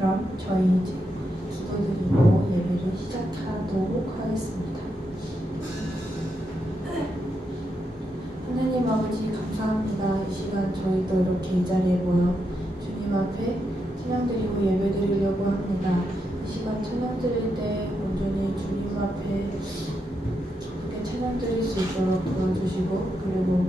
그럼 저희 이제 기도드리고 예배를 시작하도록 하겠습니다. 하나님 아버지 감사합니다. 이 시간 저희도 이렇게 이 자리에 모여 주님 앞에 찬양드리고 예배드리려고 합니다. 이 시간 찬양드릴 때 온전히 주님 앞에 기쁘게 찬양드릴 수 있도록 도와주시고, 그리고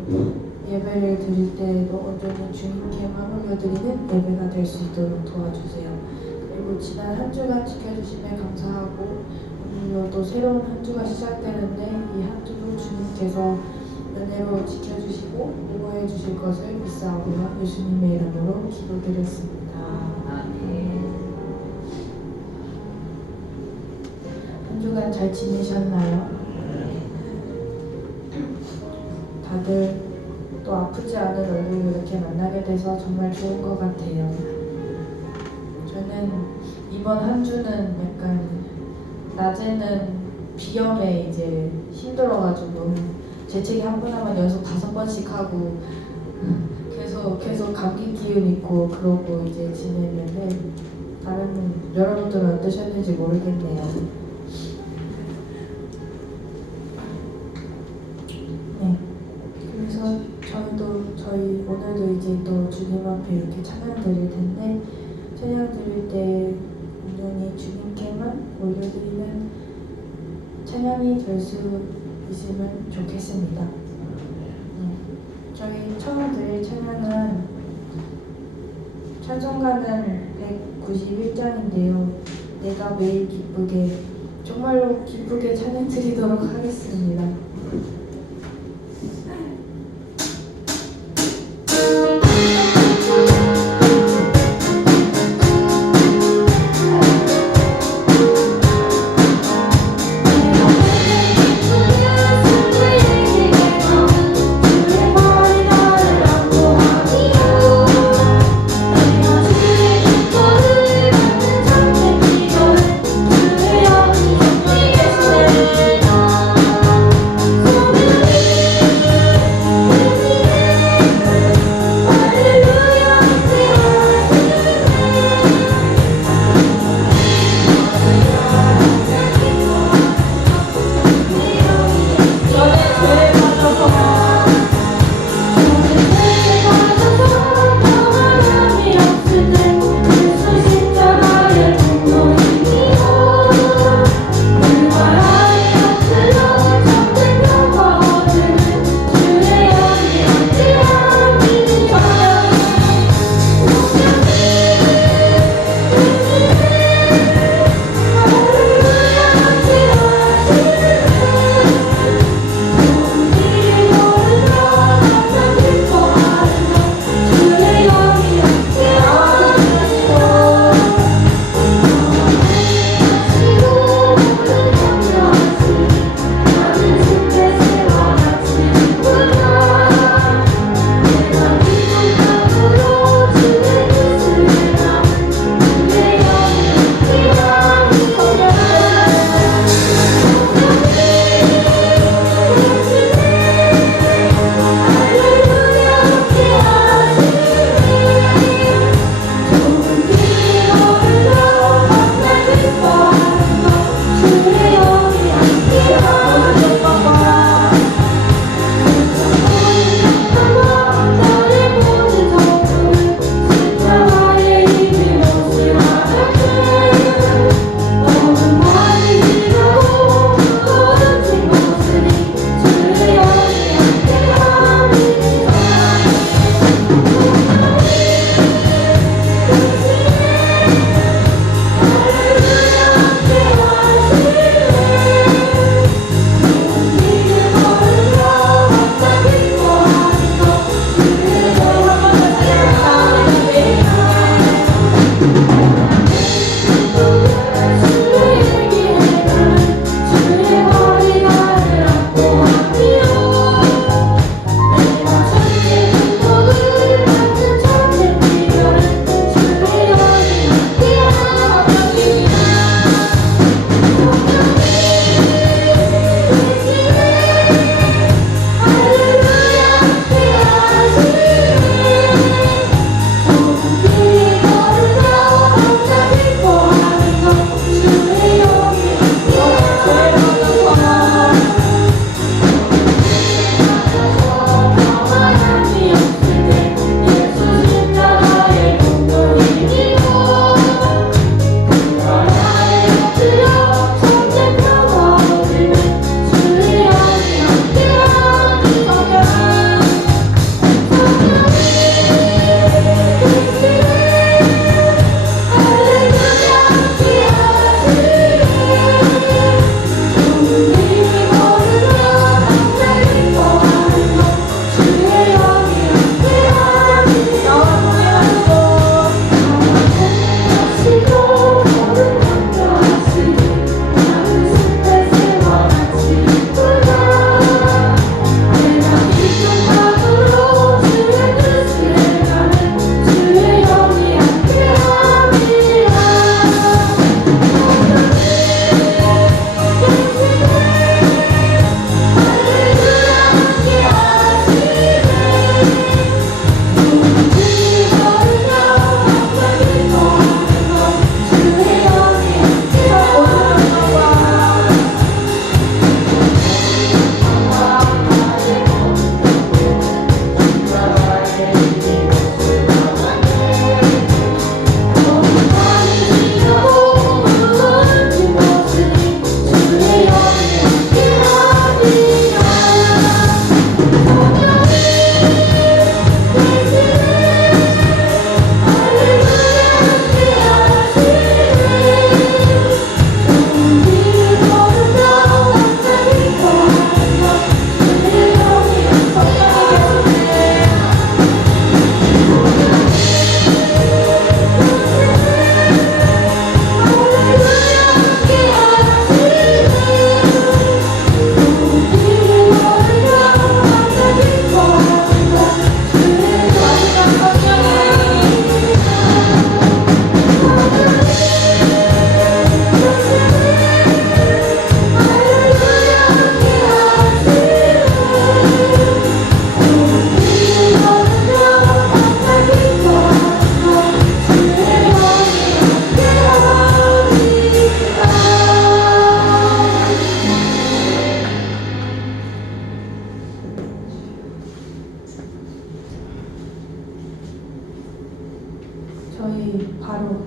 예배를 드릴 때에도 온전히 주님께만 올려드리는 예배가 될 수 있도록 도와주세요. 그리고 지난 한 주간 지켜주심에 감사하고, 오늘로 또 새로운 한 주가 시작되는데 이 한 주도 주님께서 은혜로 지켜주시고 보호해 주실 것을 믿사오며 예수님의 이름으로 기도드렸습니다. 아멘. 한 주간 잘 지내셨나요? 다들 또 아프지 않은 얼굴 이렇게 만나게 돼서 정말 좋은 것 같아요. 저는 이번 한 주는 약간 낮에는 비염에 이제 힘들어가지고 재채기 한 번 하면 연속 5번씩 하고 계속 감기 기운 있고 그러고 이제 지내는데, 다른 여러분들은 어떠셨는지 모르겠네요. 네, 그래서 저희 오늘도 이제 또 주님 앞에 이렇게 찬양 드릴 텐데, 찬양 드릴 때 온전히 주님께만 올려드리는 찬양이 될 수 있으면 좋겠습니다. 저희 처음 드릴 찬양은 찬송가는 191장인데요. 내가 매일 기쁘게, 정말로 기쁘게 찬양 드리도록 하겠습니다.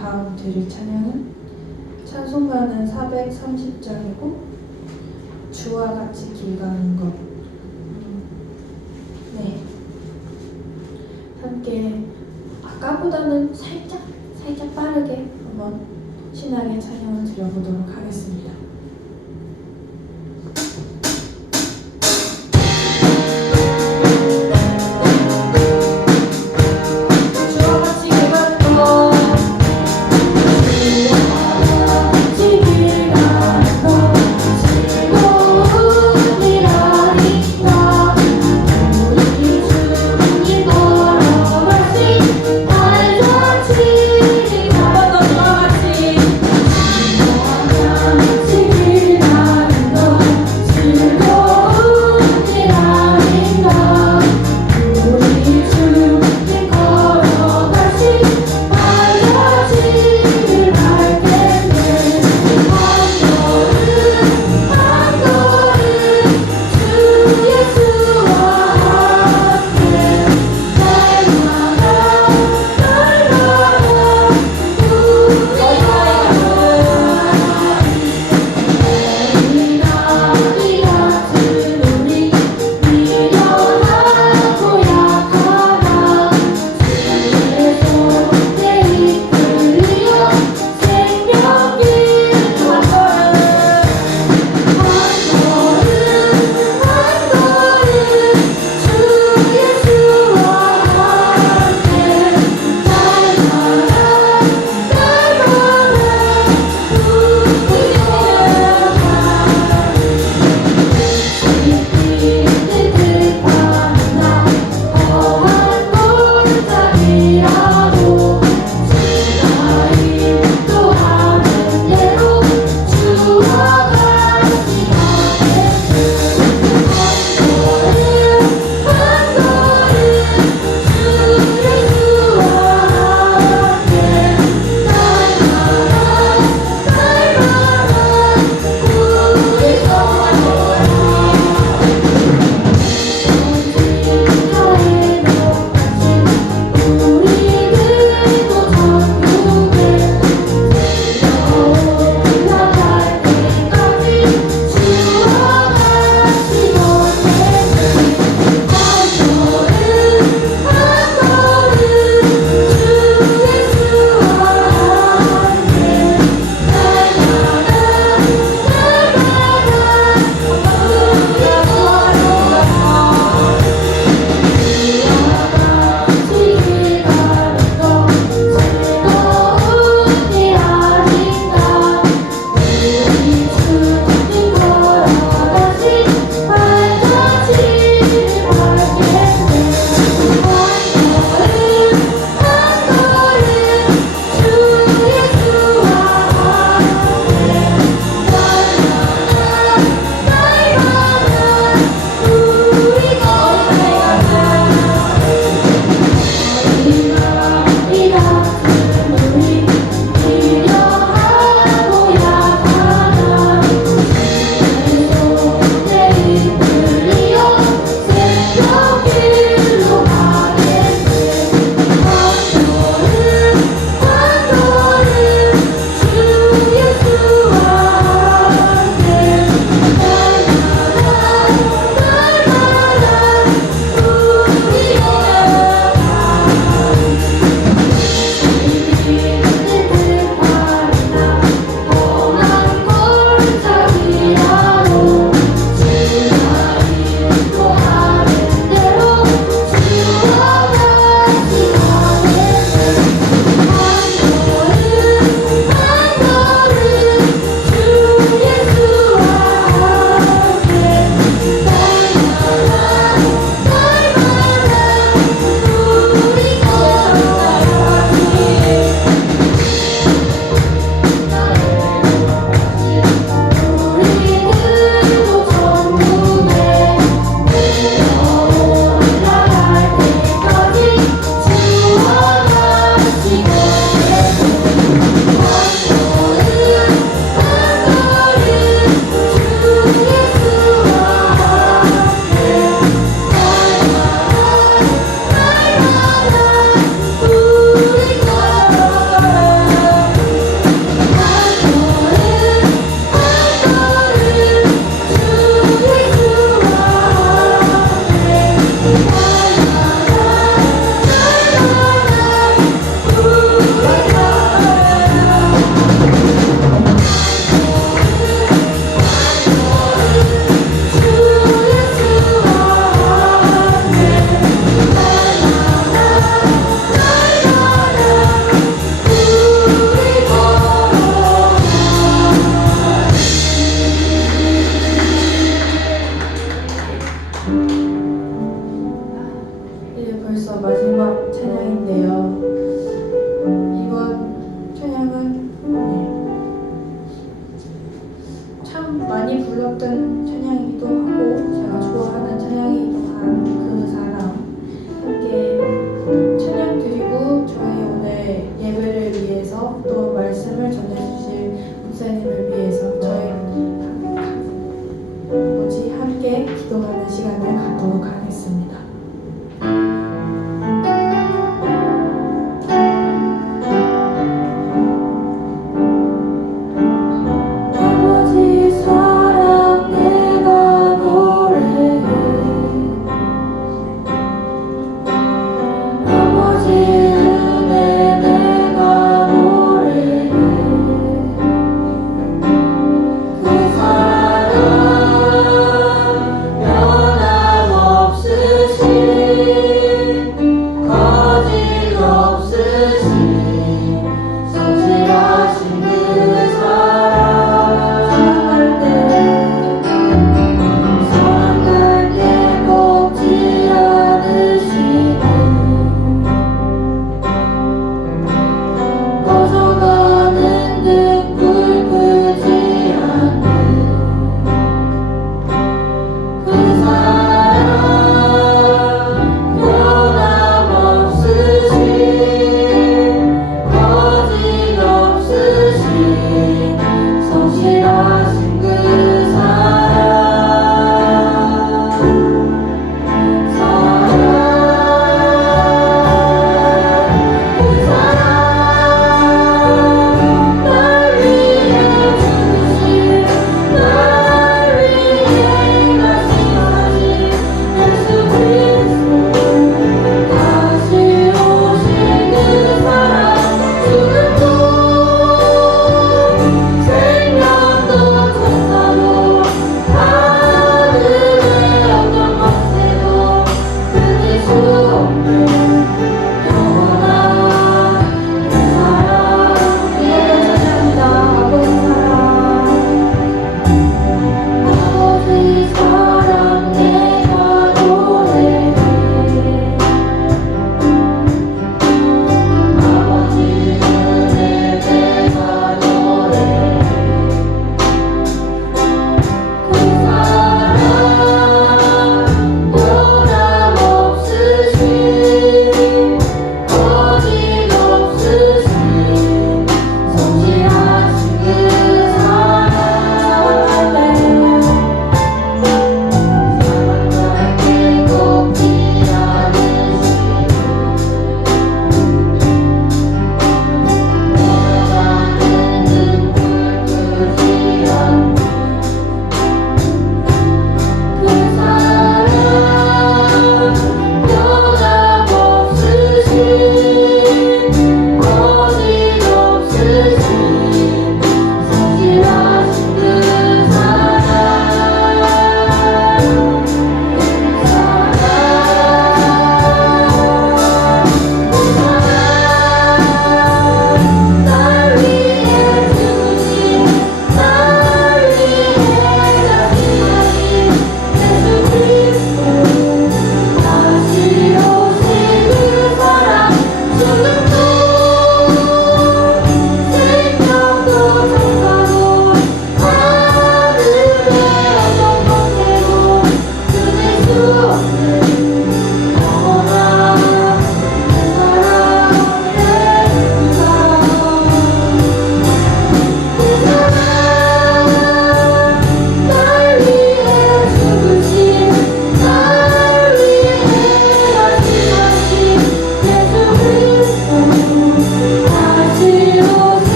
다음 드릴 찬양은 찬송가는 430장이고 주와 같이 길 가는 것. 네, 함께 아까보다는 살짝 빠르게 한번 신나게 찬양을 드려보도록 하겠습니다. 같이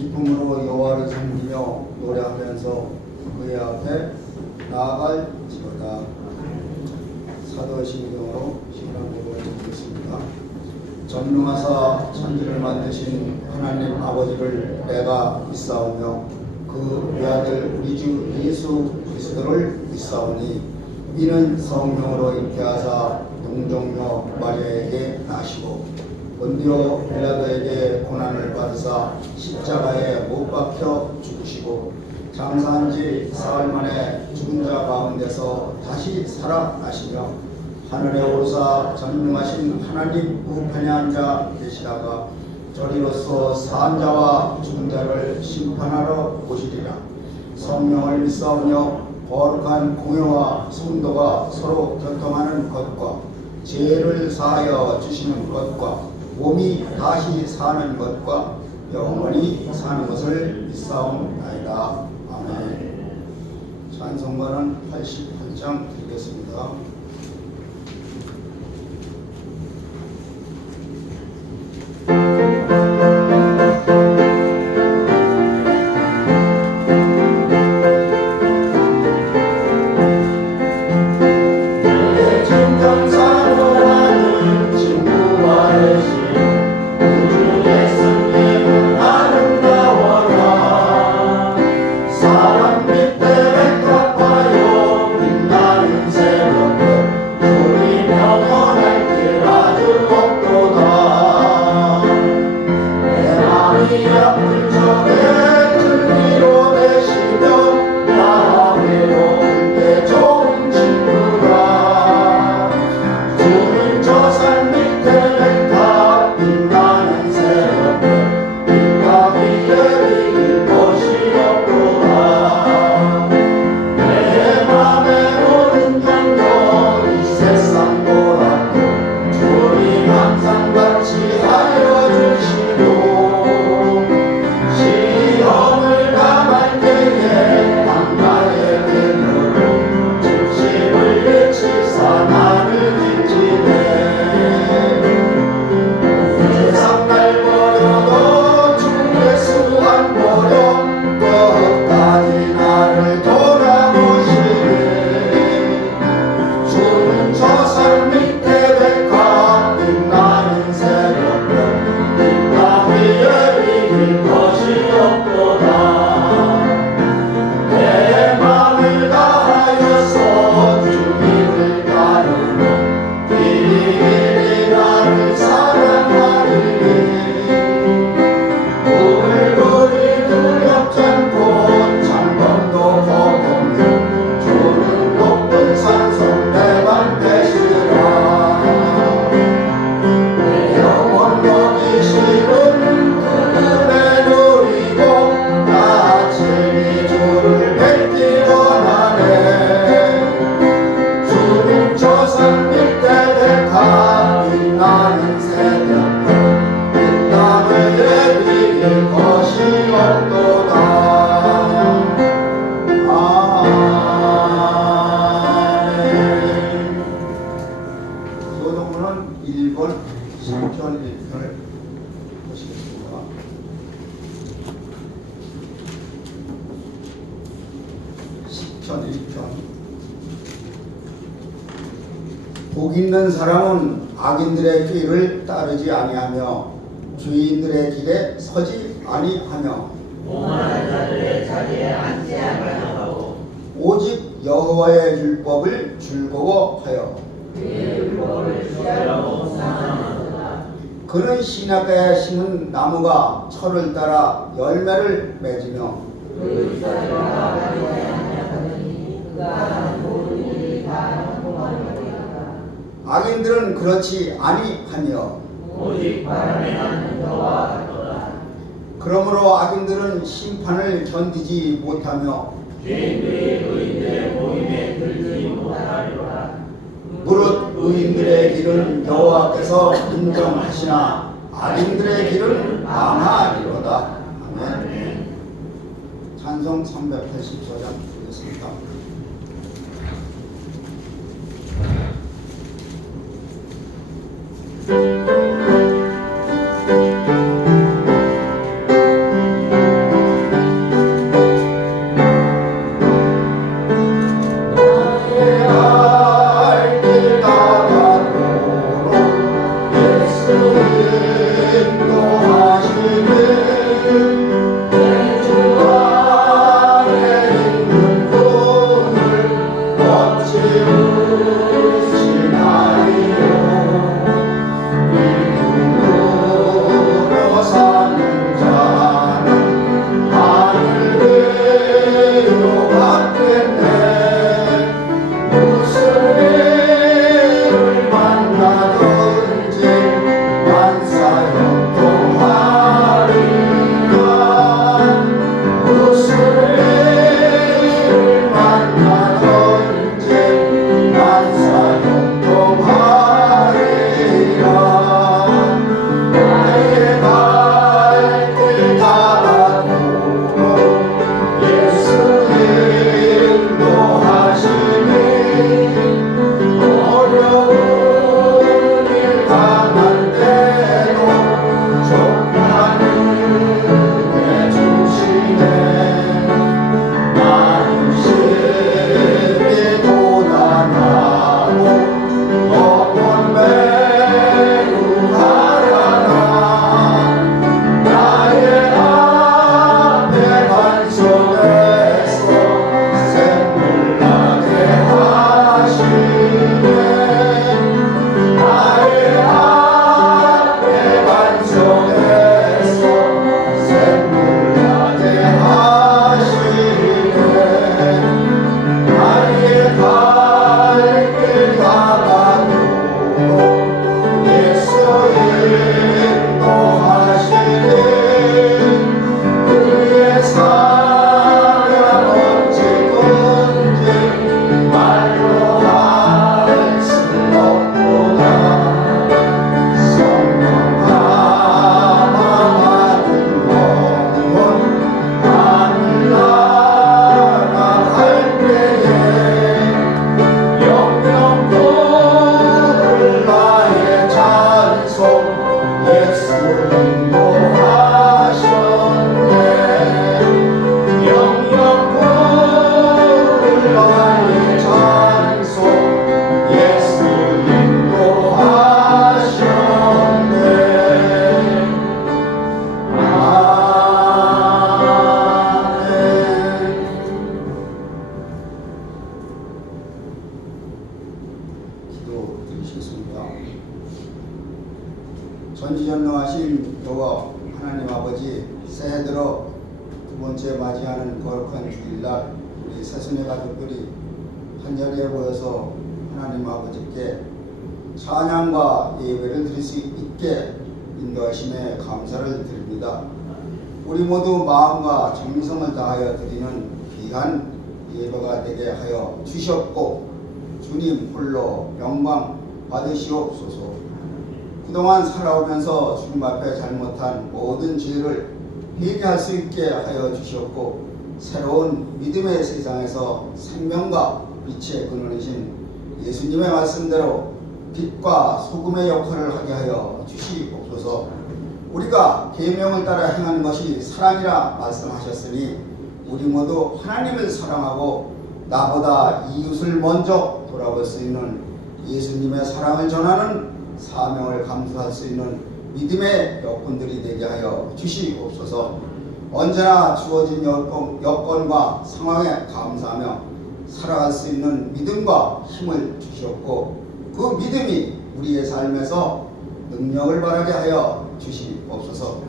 기쁨으로 여호와를 섬기며 노래하면서 그의 앞에 나아갈지어다. 사도신경으로 신앙고백을 드리겠습니다. 전능하사 천지를 만드신 하나님 아버지를 내가 믿사오며 그 외아들 우리 주 예수 그리스도를 믿사오니 이는 성령으로 잉태하사 동정녀 마리아에게 나시고 본디오 빌라도에게 고난을 받으사 십자가에 못 박혀 죽으시고 장사한 지 사흘 만에 죽은 자 가운데서 다시 살아나시며 하늘에 오르사 전능하신 하나님 우편에 앉아 계시다가 저리로서 사한 자와 죽은 자를 심판하러 오시리라. 성령을 믿사오며 거룩한 공회와 성도가 서로 교통하는 것과 죄를 사하여 주시는 것과 몸이 다시 사는 것과 영원히 사는 것을 믿사옵나이다. 아멘. 찬송가는 88장 드리겠습니다. 복 있는 사람은 악인들의 길을 따르지 아니하며 주인들의 길에 서지 아니하며 오만한 자들의 자리에 앉지 아니하고 오직 여호와의 율법을 즐거워하여 그의 율법을 취하려고 사랑하노라. 그는 시냇가에 심은 나무가 철을 따라 열매를 맺으며 그 이스라엘과 가리지 아니하더니 그가 모든 일이 다 성공하리로다. 악인들은 그렇지 아니하며 오직 바람에 나는 너와 같도다. 그러므로 악인들은 심판을 견디지 못하며 죄인들이 의인들의 모임에 들지 못하리로다. 무릇 의인들의 길은 여호와께서 인정하시나 악인들의 길은 망하리로다. 아멘. 찬송 384장 드리겠습니다. 해 들어 두 번째 맞이하는 거룩한 주일날 우리 새순의 가족들이 한자리에 모여서 하나님 아버지께 찬양과 예배를 드릴 수 있게 인도하심에 감사를 드립니다. 우리 모두 마음과 정성을 다하여 드리는 귀한 예배가 되게 하여 주셨고 주님 홀로 영광 받으시옵소서. 그동안 살아오면서 주님 앞에 잘못한 모든 죄를 회개할 수 있게 하여 주셨고 새로운 믿음의 세상에서 생명과 빛의 근원이신 예수님의 말씀대로 빛과 소금의 역할을 하게 하여 주시옵소서. 우리가 계명을 따라 행하는 것이 사랑이라 말씀하셨으니 우리 모두 하나님을 사랑하고 나보다 이웃을 먼저 돌아볼 수 있는 예수님의 사랑을 전하는 사명을 감수할 수 있는 믿음의 여건들이 되게 하여 주시옵소서. 언제나 주어진 여건과 상황에 감사하며 살아갈 수 있는 믿음과 힘을 주셨고 그 믿음이 우리의 삶에서 능력을 발하게 하여 주시옵소서.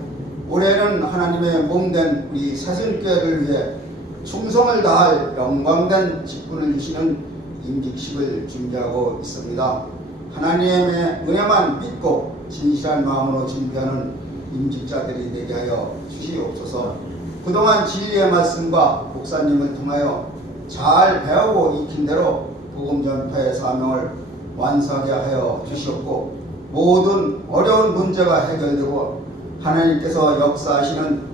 올해는 하나님의 몸된 우리 새순교회를 위해 충성을 다할 영광된 직분을 주시는 임직식을 준비하고 있습니다. 하나님의 은혜만 믿고 진실한 마음으로 준비하는 임직자들이 되게 하여 주시옵소서. 그동안 진리의 말씀과 목사님을 통하여 잘 배우고 익힌 대로 복음 전파의 사명을 완수하게 하여 주셨고 모든 어려운 문제가 해결되고 하나님께서 역사하시는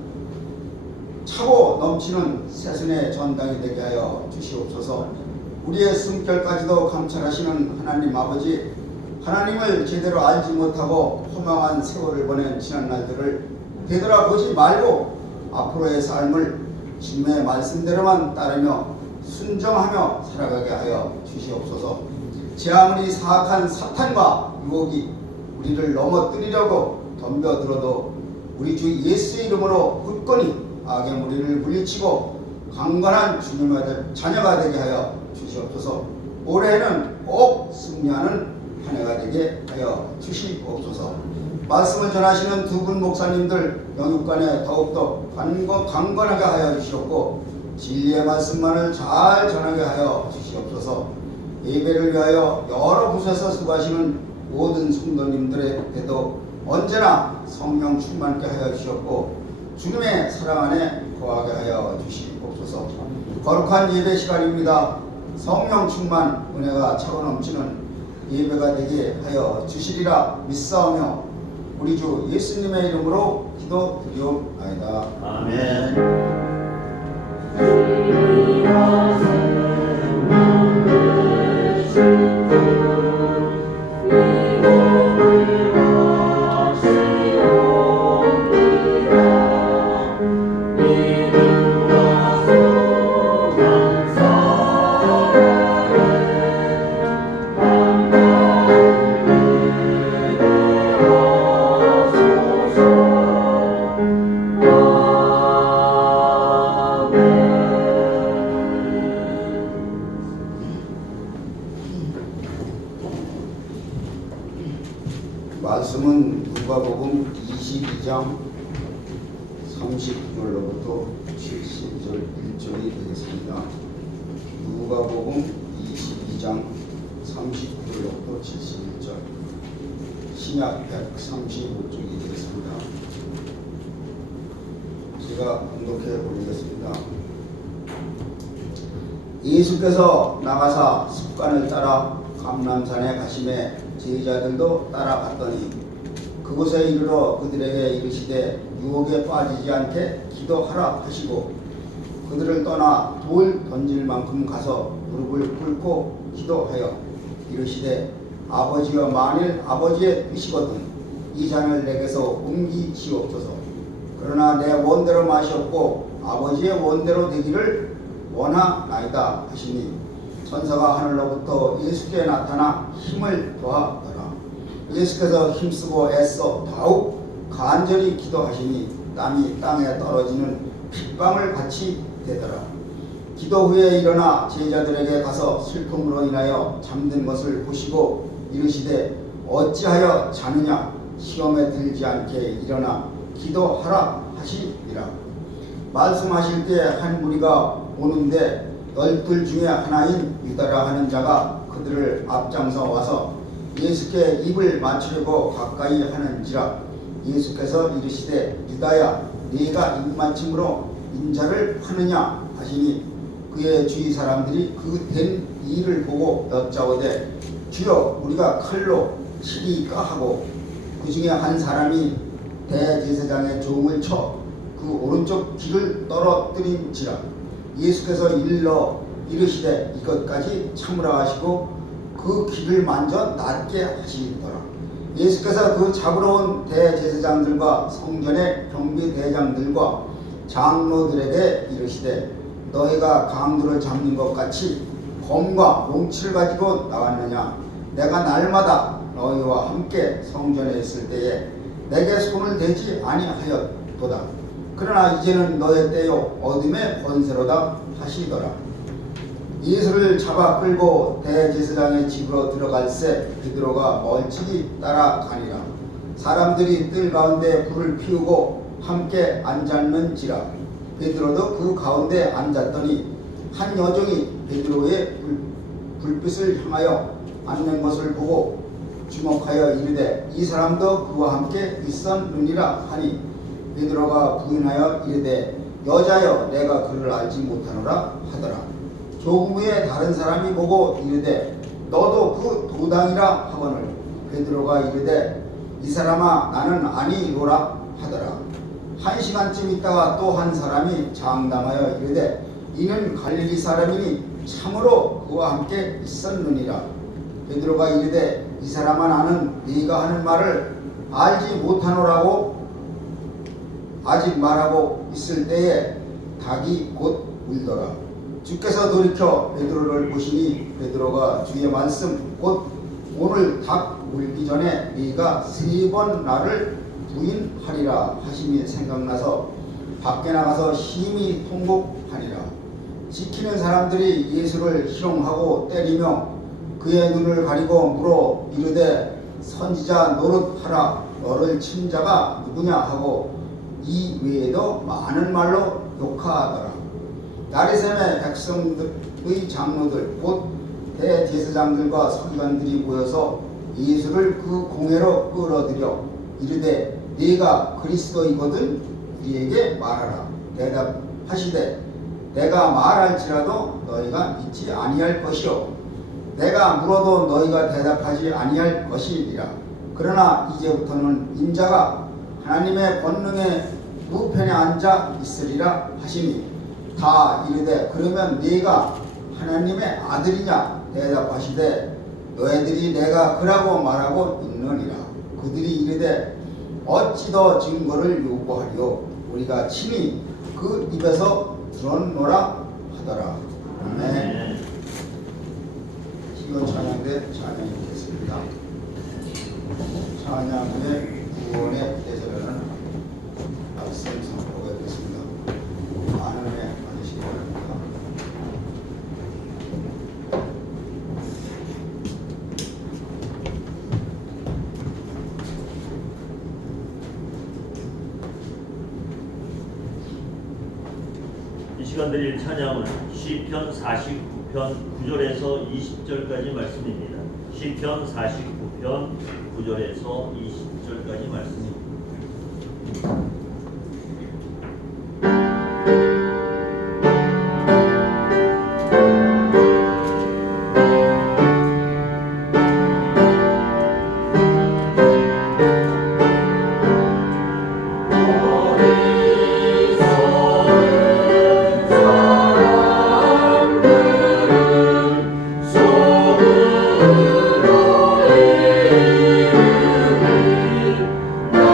차고 넘치는 새순의 전당이 되게 하여 주시옵소서. 우리의 숨결까지도 감찰하시는 하나님 아버지, 하나님을 제대로 알지 못하고 허망한 세월을 보낸 지난 날들을 되돌아보지 말고 앞으로의 삶을 주님의 말씀대로만 따르며 순종하며 살아가게 하여 주시옵소서. 제 아무리 사악한 사탄과 유혹이 우리를 넘어뜨리려고 덤벼들어도 우리 주 예수의 이름으로 굳건히 악의 무리를 물리치고 강건한 주님의 자녀가 되게 하여 주시옵소서. 올해는 꼭 승리하는 한 해가 되게 하여 주시옵소서. 말씀을 전하시는 두 분 목사님들 영육간에 더욱더 강건하게 하여 주시옵고 진리의 말씀만을 잘 전하게 하여 주시옵소서. 예배를 위하여 여러 곳에서 수고하시는 모든 성도님들에게도 언제나 성령 충만케 하여 주시옵고 주님의 사랑 안에 거하게 하여 주시옵소서. 거룩한 예배 시간입니다. 성령 충만 은혜가 차고 넘치는 예배가 되게 하여 주시리라 믿사오며 우리 주 예수님의 이름으로 기도드리옵나이다. 아멘. 말씀은 누가복음 22장 30절로부터 70절 1절이 되겠습니다. 누가복음 22장 30절로부터 71절 신약 135쪽이 되겠습니다. 제가 공독해 보겠습니다. 예수께서 나가사 습관을 따라 감람산에 가심에 제자들도 따라갔더니 그곳에 이르러 그들에게 이르시되 유혹에 빠지지 않게 기도하라 하시고 그들을 떠나 돌 던질 만큼 가서 무릎을 꿇고 기도하여 이르시되 아버지여 만일 아버지의 뜻이거든 이 잔을 내게서 옮기시옵소서. 그러나 내 원대로 마시옵고 아버지의 원대로 되기를 원하나이다 하시니 천사가 하늘로부터 예수께 나타나 힘을 더하더라. 예수께서 힘쓰고 애써 더욱 간절히 기도하시니 땀이 땅에 떨어지는 핏방울 같이 되더라. 기도 후에 일어나 제자들에게 가서 슬픔으로 인하여 잠든 것을 보시고 이르시되 어찌하여 자느냐 시험에 들지 않게 일어나 기도하라 하시니라. 말씀하실 때 한 무리가 오는데 12 중에 하나인 유다라 하는 자가 그들을 앞장서 와서 예수께 입을 맞추려고 가까이 하는지라 예수께서 이르시되 유다야 네가 입맞춤으로 인자를 파느냐 하시니 그의 주위 사람들이 그 된 일을 보고 여짜오되 주여 우리가 칼로 치리까 하고 그 중에 한 사람이 대제사장의 종을 쳐 그 오른쪽 귀를 떨어뜨린지라 예수께서 일러 이르시되 이것까지 참으라 하시고 그 귀를 만져 낫게 하시더라. 예수께서 그 잡으러 온 대제사장들과 성전의 경비대장들과 장로들에게 이르시되 너희가 강도를 잡는 것 같이 검과 몽치를 가지고 나왔느냐. 내가 날마다 너희와 함께 성전에 있을 때에 내게 손을 대지 아니하였도다. 그러나 이제는 너의 때요 어둠의 권세로다 하시더라. 예수를 잡아 끌고 대제사장의 집으로 들어갈새 베드로가 멀찍이 따라가니라. 사람들이 뜰 가운데 불을 피우고 함께 앉았는지라. 베드로도 그 가운데 앉았더니 한 여종이 베드로의 불빛을 향하여 앉는 것을 보고 주목하여 이르되 이 사람도 그와 함께 있었느니라 하니 베드로가 부인하여 이르되 여자여 내가 그를 알지 못하노라 하더라. 조금 후에 다른 사람이 보고 이르되 너도 그 도당이라 하거늘 베드로가 이르되 이 사람아 나는 아니로라 하더라. 1시간쯤 있다가 또 한 사람이 장담하여 이르되 이는 갈릴리 사람이니 참으로 그와 함께 있었느니라. 베드로가 이르되 이 사람아 나는 네가 하는 말을 알지 못하노라고 아직 말하고 있을 때에 닭이 곧 울더라. 주께서 돌이켜 베드로를 보시니 베드로가 주의 말씀 곧 오늘 닭 울기 전에 네가 3번 나를 부인하리라 하심이 생각나서 밖에 나가서 심히 통곡하니라. 지키는 사람들이 예수를 희롱하고 때리며 그의 눈을 가리고 물어 이르되 선지자 노릇하라 너를 친 자가 누구냐 하고 이 외에도 많은 말로 욕하더라. 나리샘의 백성들의 장로들 곧 대제사장들과 서기관들이 모여서 예수를 그 공회로 끌어들여 이르되 네가 그리스도이거든 우리에게 말하라. 대답하시되 내가 말할지라도 너희가 믿지 아니할 것이요 내가 물어도 너희가 대답하지 아니할 것이니라. 그러나 이제부터는 인자가 하나님의 권능의 우편에 앉아 있으리라 하시니 다 이르되 그러면 네가 하나님의 아들이냐 대답하시되 너희들이 내가 그라고 말하고 있느니라. 그들이 이르되 어찌 더 증거를 요구하리요 우리가 친히 그 입에서 들었노라 하더라. 아멘. 시온 찬양대 찬양이 있겠습니다. 찬양 후에 구원의 대절하는 말씀 선포가 있겠습니다. 많은 은혜 받으시기 바랍니다. 이 시간 드릴 찬양은 시편 49편 9절에서 20절까지 말씀입니다. 시편 49편 9절에서 20절까지 말씀입니다. 나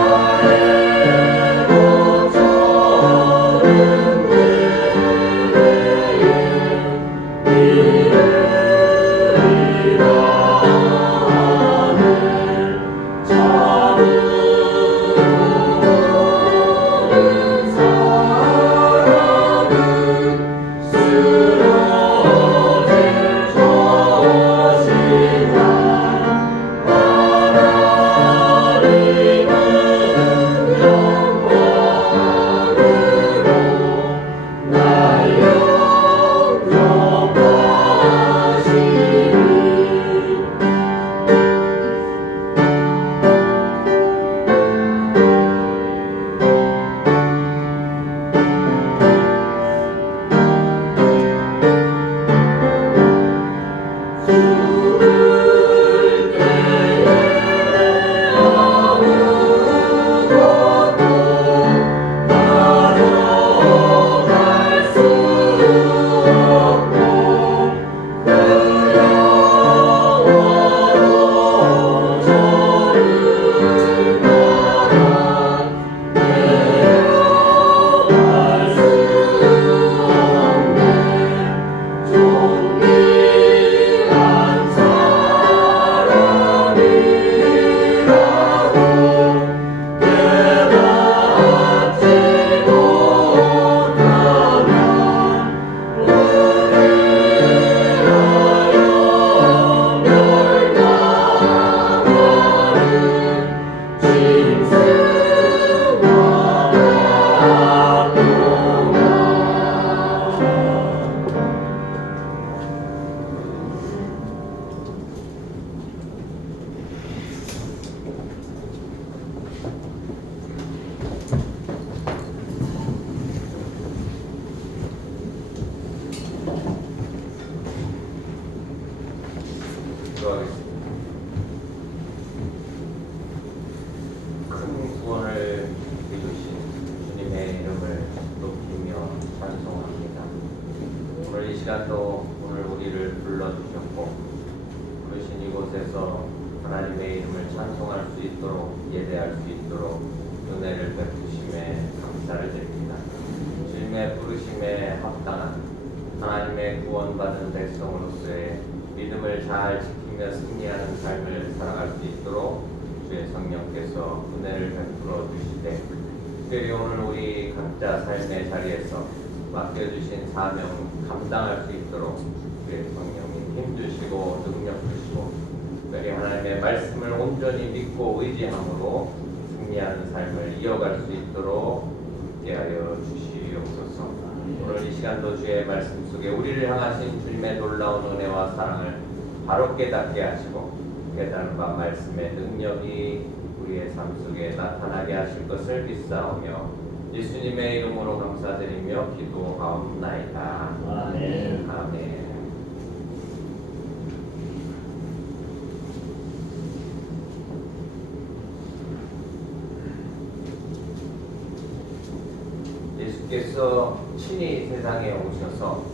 시간도 오늘 우리를 불러주셨고 부르신 이곳에서 하나님의 이름을 찬송할 수 있도록 예배할 수 있도록 은혜를 베푸심에 감사를 드립니다. 주님의 부르심에 합당한 하나님의 구원받은 백성으로서의 믿음을 잘 지키며 승리하는 삶을 살아갈 수 있도록 주의 성령께서 은혜를 베풀어 주시되 특별히 오늘 우리 각자 삶의 자리에서 맡겨주신 사명 감당할 수 있도록 주의 성령님 힘주시고 능력 주시고 특별히 하나님의 말씀을 온전히 믿고 의지함으로 승리하는 삶을 이어갈 수 있도록 함께하여 주시옵소서. 오늘 이 시간도 주의 말씀 속에 우리를 향하신 주님의 놀라운 은혜와 사랑을 바로 깨닫게 하시고 깨달은 바 말씀의 능력이 우리의 삶 속에 나타나게 하실 것을 믿사오며 예수님의 이름으로 감사드리며 기도하옵나이다. 아멘. 아멘. 예수께서 친히 세상에 오셔서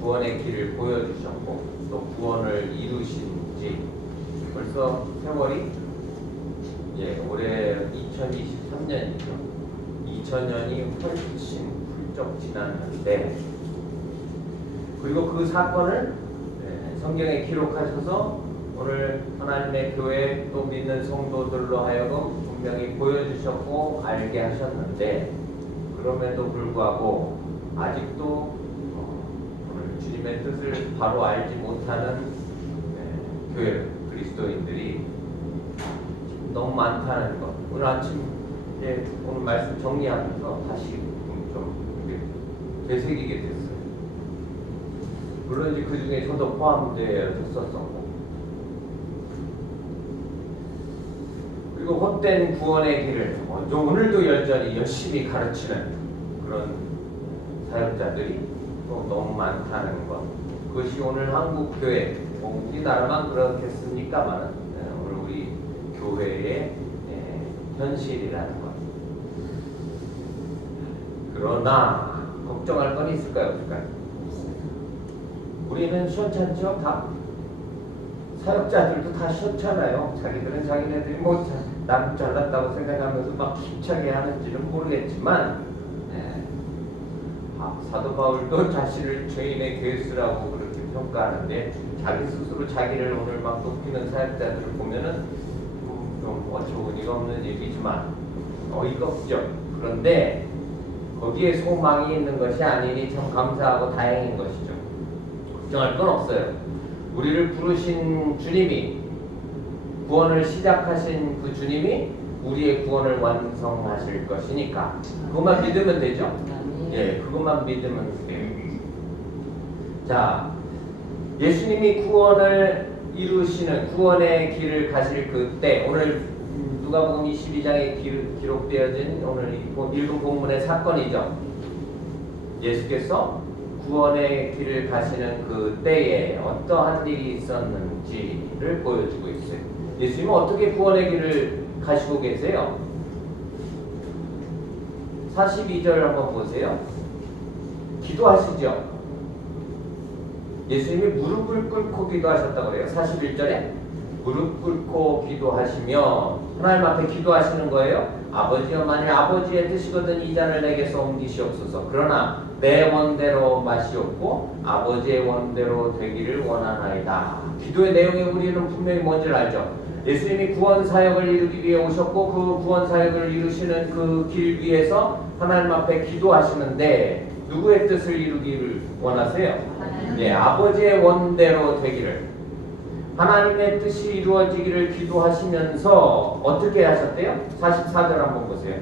구원의 길을 보여주셨고 또 구원을 이루신 지 벌써 세월이 올해 2023년이죠. 2000년이 훨씬 훌쩍 지났는데 그리고 그 사건을 성경에 기록하셔서 오늘 하나님의 교회 또 믿는 성도들로 하여금 분명히 보여주셨고 알게 하셨는데 그럼에도 불구하고 아직도 오늘 주님의 뜻을 바로 알지 못하는 교회 그리스도인들이 너무 많다는 것. 오늘 아침 오늘 말씀 정리하면서 다시 좀 되새기게 됐어요. 물론 이제 그 중에 저도 포함되었었고 그리고 헛된 구원의 길을 오늘도 여전히 열심히 가르치는 그런 사역자들이 또 너무 많다는 것. 그것이 오늘 한국 교회 우리나라만 그렇겠습니까만은 오늘 우리 교회의 현실이라는 것. 그러나 걱정할 건 있을까요, 없을까요? 우리는 시원찮죠, 다. 사역자들도 다 시원찮아요. 자기들은 자기네들이 남 잘났다고 생각하면서 막 힘차게 하는지는 모르겠지만 사도 바울도 자신을 죄인의 괴수라고 그렇게 평가하는데 자기 스스로 자기를 오늘 막 높이는 사역자들을 보면은 좀 어처구니가 없는 얘기지만 어이가 없죠. 그런데 거기에 소망이 있는 것이 아니니 참 감사하고 다행인 것이죠. 걱정할 건 없어요. 우리를 부르신 주님이 구원을 시작하신 그 주님이 우리의 구원을 완성하실 것이니까 그것만 믿으면 되죠. 그것만 믿으면 돼요. 자, 예수님이 구원을 이루시는 구원의 길을 가실 그때 오늘 누가복음 22장에 기록되어진 오늘 읽은 본문의 사건이죠. 예수께서 구원의 길을 가시는 그 때에 어떠한 일이 있었는지를 보여주고 있어요. 예수님은 어떻게 구원의 길을 가시고 계세요? 42절 한번 보세요. 기도하시죠. 예수님이 무릎을 꿇고 기도하셨다고 그래요. 41절에 무릎 꿇고 기도하시며 하나님 앞에 기도하시는 거예요. 아버지여 만일 아버지의 뜻이거든 이 잔을 내게서 옮기시옵소서. 그러나 내 원대로 마시옵고 아버지의 원대로 되기를 원하나이다. 기도의 내용이 우리는 분명히 뭔지를 알죠. 예수님이 구원 사역을 이루기 위해 오셨고 그 구원 사역을 이루시는 그 길 위에서 하나님 앞에 기도하시는데 누구의 뜻을 이루기를 원하세요? 아버지의 원대로 되기를 하나님의 뜻이 이루어지기를 기도하시면서 어떻게 하셨대요? 44절 한번 보세요.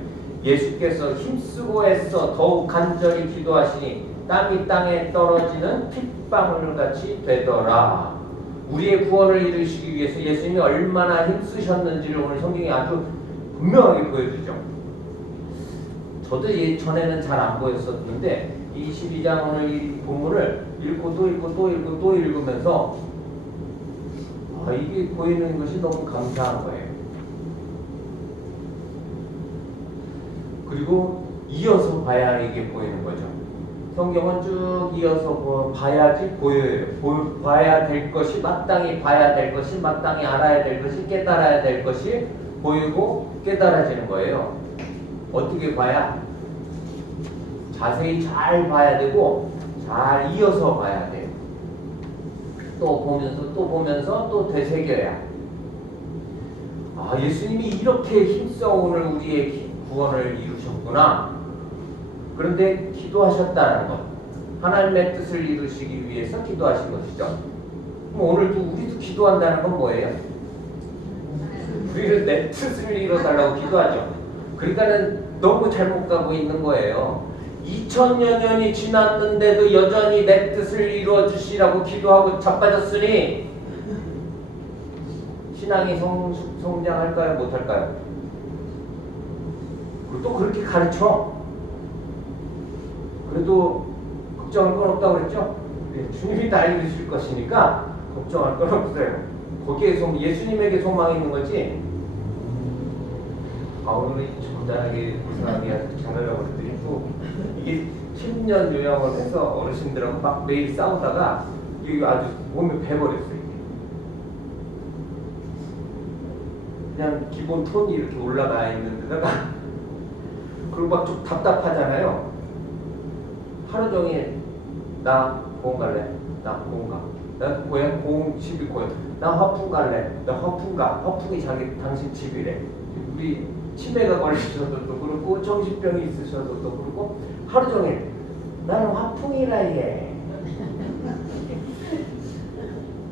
예수께서 힘쓰고 애써 더욱 간절히 기도하시니 땀이 땅에 떨어지는 핏방울같이 되더라. 우리의 구원을 이루시기 위해서 예수님이 얼마나 힘쓰셨는지를 오늘 성경이 아주 분명하게 보여주죠. 저도 전에는 잘 안 보였었는데 22장 오늘 이 본문을 읽고 또 읽고 또 읽고 또 읽으면서 이게 보이는 것이 너무 감사한 거예요. 그리고 이어서 봐야 이게 보이는 거죠. 성경은 쭉 이어서 봐야지 보여요. 봐야 될 것이 마땅히 봐야 될 것이 마땅히 알아야 될 것이 깨달아야 될 것이 보이고 깨달아지는 거예요. 어떻게 봐야? 자세히 잘 봐야 되고 잘 이어서 봐야 돼요. 또 보면서 또 되새겨야. 아, 예수님이 이렇게 힘써 오늘 우리의 구원을 이루셨구나. 그런데 기도하셨다는 것, 하나님의 뜻을 이루시기 위해서 기도하신 것이죠. 그럼 오늘도 우리도 기도한다는 건 뭐예요? 우리를 내 뜻을 이뤄달라고 기도하죠. 그러니까는 너무 잘못 가고 있는 거예요. 2000여 년이 지났는데도 여전히 내 뜻을 이루어 주시라고 기도하고 자빠졌으니 신앙이 성장할까요? 못할까요? 그리고 또 그렇게 가르쳐. 그래도 걱정할 건 없다고 그랬죠? 주님이 다 이루실 것이니까 걱정할 건 없어요. 거기에 예수님에게 소망이 있는 거지. 아, 오늘은 간단하게 이상하게 잘하려고 그랬더니 또 이게 10년 요양을 해서 어르신들하고 막 매일 싸우다가 이게 아주 몸에 배버렸어요. 그냥 기본 톤이 이렇게 올라가 있는 데다가 그리고 막 좀 답답하잖아요. 하루 종일 나 공원 갈래, 나 공원 가, 나 고향 공원 집이 고향, 나 화풍 갈래, 나 화풍 가, 화풍이 당신 집이래. 우리 치매가 걸리셔도 또 그렇고 정신병이 있으셔도 또 그렇고 하루 종일 나는 화풍이라 해.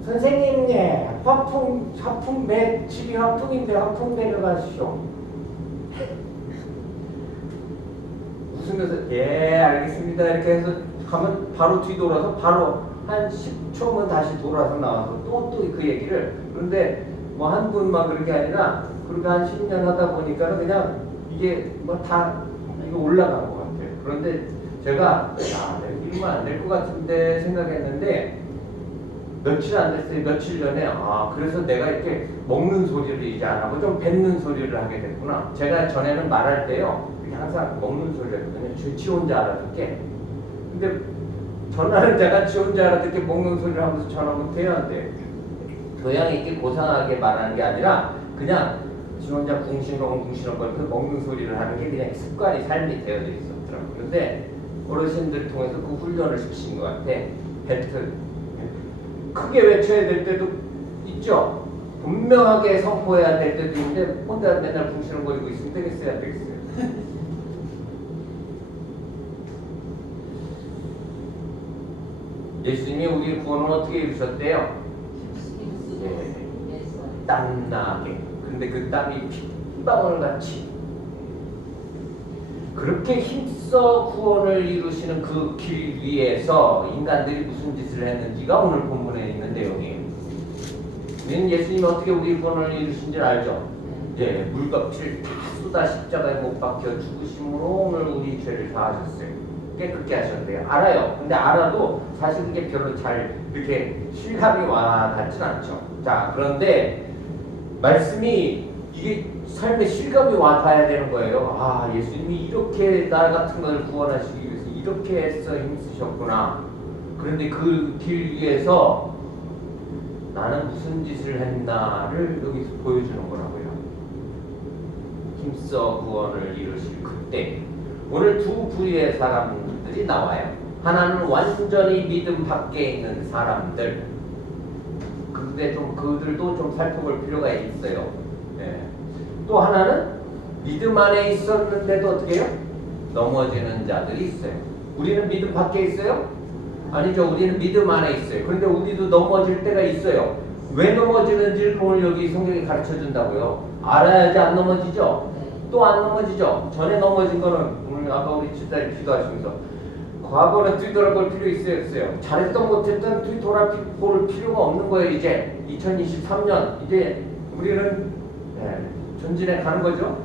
선생님, 예, 화풍 매 집이 화풍인데 화풍 내려가시오. 웃으면서 예 알겠습니다 이렇게 해서 가면 바로 뒤돌아서 바로 한 10초면 다시 돌아서 나와서 또 그 얘기를. 그런데 뭐 한 분만 그런 게 아니라 그렇게 한 10년 하다 보니까 그냥 이게 뭐 다 이거 올라간 것 같아요. 그런데 제가 내가 이러면 안 될 것 같은데 생각했는데 며칠 안 됐어요. 며칠 전에 그래서 내가 이렇게 먹는 소리를 이제 안 하고 좀 뱉는 소리를 하게 됐구나. 제가 전에는 말할 때요 항상 먹는 소리를 했거든요. 지 혼자 알아듣게. 근데 전화는 내가 지 혼자 알아듣게 먹는 소리를 하면서 전화 못해요. 안 돼. 교양 있게 고상하게 말하는 게 아니라 그냥 지 혼자 궁시렁거리면서 먹는 소리를 하는 게 그냥 습관이 삶이 되어져 있었더라고요. 그런데 어르신들 통해서 그 훈련을 시킨 것 같아. 뱉을 크게 외쳐야 될 때도 있죠. 분명하게 선포해야 될 때도 있는데 혼자 맨날 궁시렁거리고 있으면 되겠어요? 안 되겠어요? 예수님이 우리의 구원을 어떻게 이루셨대요? 땀나게. 근데 그 땀이 핏방울 같이 그렇게 힘써 구원을 이루시는 그 길 위에서 인간들이 무슨 짓을 했는지가 오늘 본문에 있는 내용이에요. 우리는 예수님이 어떻게 우리 구원을 이루신 줄 알죠? 물과 피를 다 쏟아 십자가에 못 박혀 죽으심으로 오늘 우리 죄를 사하셨어요. 깨끗게 하셨대요. 알아요. 근데 알아도 사실 그게 별로 잘 이렇게 실감이 와 닿진 않죠. 자, 그런데 말씀이 이게 삶의 실감이 와 닿아야 되는 거예요. 예수님이 이렇게 나 같은 걸 구원하시기 위해서 이렇게 애써 힘쓰셨구나. 그런데 그 길 위에서 나는 무슨 짓을 했나를 여기서 보여주는 거라고요. 힘써 구원을 이루실 그때 오늘 두 부류의 사람들이 나와요. 하나는 완전히 믿음 밖에 있는 사람들. 근데 좀 그들도 좀 살펴볼 필요가 있어요. 또 하나는 믿음 안에 있었는데도 어떻게 해요? 넘어지는 자들이 있어요. 우리는 믿음 밖에 있어요? 아니죠. 우리는 믿음 안에 있어요. 그런데 우리도 넘어질 때가 있어요. 왜 넘어지는지를 오늘 여기 성경이 가르쳐 준다고요. 알아야지 안 넘어지죠. 또 안 넘어지죠. 전에 넘어진 거는 오늘 아까 우리 집사님 기도하시면서 과거는 뒤돌아볼 필요 있어요, 없어요? 잘했던 못했던 뒤돌아볼 필요가 없는 거예요. 이제 2023년 이제 우리는 전진해 가는 거죠.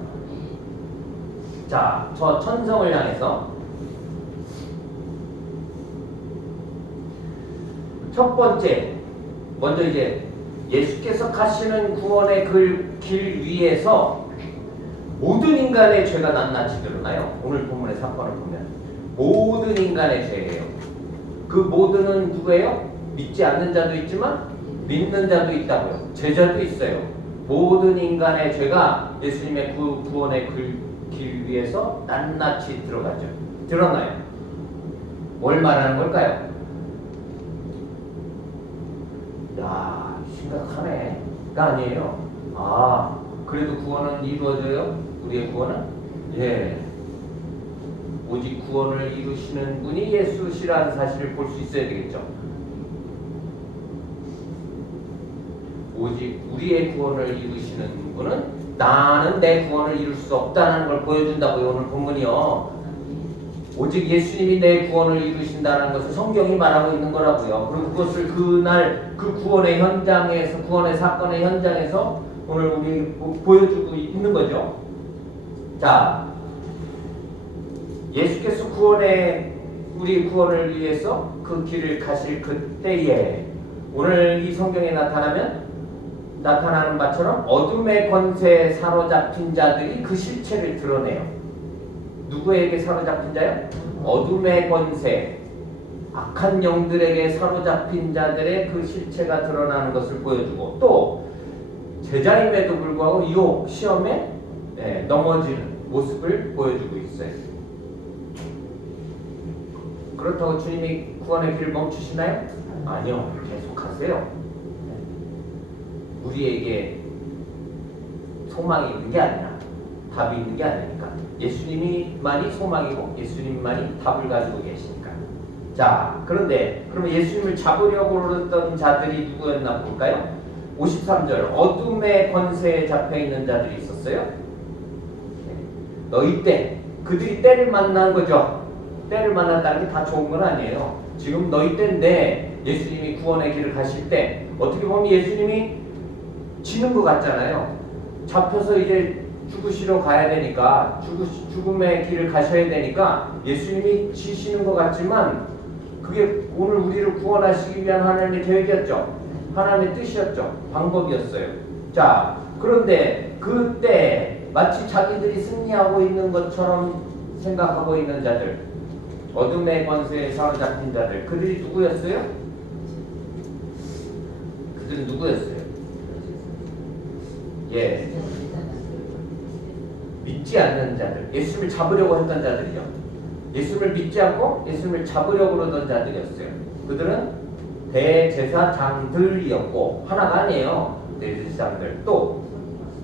자, 저 천성을 향해서 첫 번째 먼저 이제 예수께서 가시는 구원의 그 길 위에서 모든 인간의 죄가 낱낱이 드러나요. 오늘 본문의 사건을 보면 모든 인간의 죄예요. 그 모든은 누구예요? 믿지 않는 자도 있지만 믿는 자도 있다고요. 제자도 있어요. 모든 인간의 죄가 예수님의 구원의 길 위에서 낱낱이 들어가죠. 드러나요. 뭘 말하는 걸까요? 야, 심각하네.가 아니에요. 아, 그래도 구원은 이루어져요? 우리의 구원은? 예. 오직 구원을 이루시는 분이 예수시라는 사실을 볼 수 있어야 되겠죠. 오직 우리의 구원을 이루시는 분은 나는 내 구원을 이룰 수 없다는 걸 보여준다고요. 오늘 본문이요. 오직 예수님이 내 구원을 이루신다는 것을 성경이 말하고 있는 거라고요. 그리고 그것을 그날 그 구원의 현장에서, 구원의 사건의 현장에서 오늘 우리 보여주고 있는 거죠. 자, 예수께서 우리 구원을 위해서 그 길을 가실 그때에 오늘 이 성경에 나타나는 바처럼 어둠의 권세에 사로잡힌 자들이 그 실체를 드러내요. 누구에게 사로잡힌 자요? 어둠의 권세, 악한 영들에게 사로잡힌 자들의 그 실체가 드러나는 것을 보여주고, 또 제자임에도 불구하고 유혹, 시험에 넘어지는 모습을 보여주고 있어요. 그렇다고 주님이 구원의 길을 멈추시나요? 아니요. 계속하세요. 우리에게 소망이 있는 게 아니라 답이 있는 게 아니니까. 예수님이만이 소망이고 예수님만이 답을 가지고 계시니까. 자, 그런데 그러면 예수님을 잡으려고 그러던 자들이 누구였나 볼까요? 53절 어둠의 권세에 잡혀있는 자들이 있었어요. 너희 때, 그들이 때를 만난 거죠. 때를 만났다는 게 다 좋은 건 아니에요. 지금 너희 때인데 예수님이 구원의 길을 가실 때 어떻게 보면 예수님이 지는 것 같잖아요. 잡혀서 이제 죽으시러 가야 되니까, 죽음의 길을 가셔야 되니까 예수님이 지시는 것 같지만 그게 오늘 우리를 구원하시기 위한 하나님의 계획이었죠. 하나님의 뜻이었죠. 방법이었어요. 자, 그런데 그때 마치 자기들이 승리하고 있는 것처럼 생각하고 있는 자들, 어둠의 권세에 사로잡힌 자들, 그들이 누구였어요? 그들은 누구였어요? 예, 믿지 않는 자들, 예수님을 잡으려고 했던 자들이죠. 예수님을 믿지 않고 예수님을 잡으려고 그러던 자들이었어요. 그들은 대제사장들이었고, 하나가 아니에요. 대제사장들, 또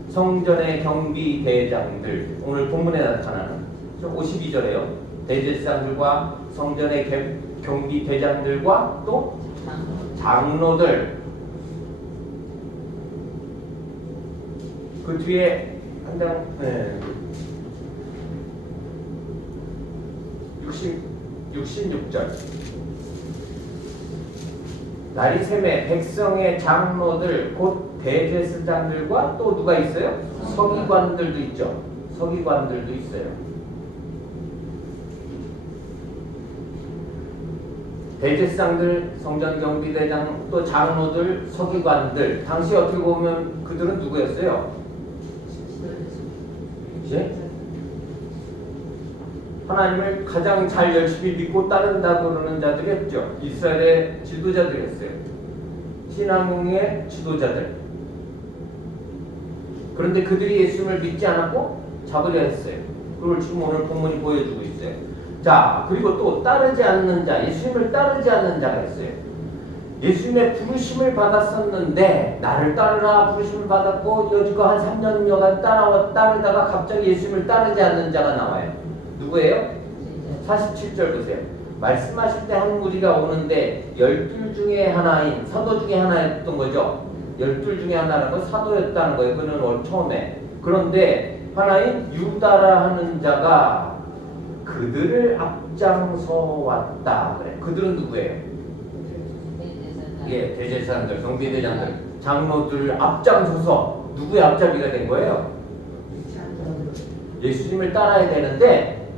성전의 경비 대장들, 오늘 본문에 나타나는 52절에요. 대제사장들과 성전의 경비 대장들과 또 장로들. 그 뒤에 한 장, 66절. 날이 샘에 백성의 장로들 곧 대제사장들과 또 누가 있어요? 서기관들도 있죠. 서기관들도 있어요. 대제사장들, 성전경비대장, 또 장로들, 서기관들. 당시 어떻게 보면 그들은 누구였어요? 예? 하나님을 가장 잘 열심히 믿고 따른다고 그러는 자들이었죠. 이스라엘의 지도자들이었어요. 신앙의 지도자들. 그런데 그들이 예수님을 믿지 않았고 잡으려 했어요. 그걸 지금 오늘 본문이 보여주고 있어요. 자, 그리고 또 따르지 않는 자, 예수님을 따르지 않는 자가 있어요. 예수님의 부르심을 받았었는데 나를 따르라 부르심을 받았고 여지껏 한 3년여간 따르다가 갑자기 예수님을 따르지 않는 자가 나와요. 누구예요? 47절 보세요. 말씀하실 때 한 무리가 오는데 12 중에 하나인, 사도 중에 하나였던 거죠. 12 중에 하나라는 건 사도였다는 거예요. 그는 처음에. 그런데 하나인 유다라 하는 자가 그들을 앞장서 왔다 그래. 그들은 누구예요? 예, 대제사장들, 경비대장들, 장로들을 앞장서서 누구의 앞잡이가 된 거예요? 예수님을 따라야 되는데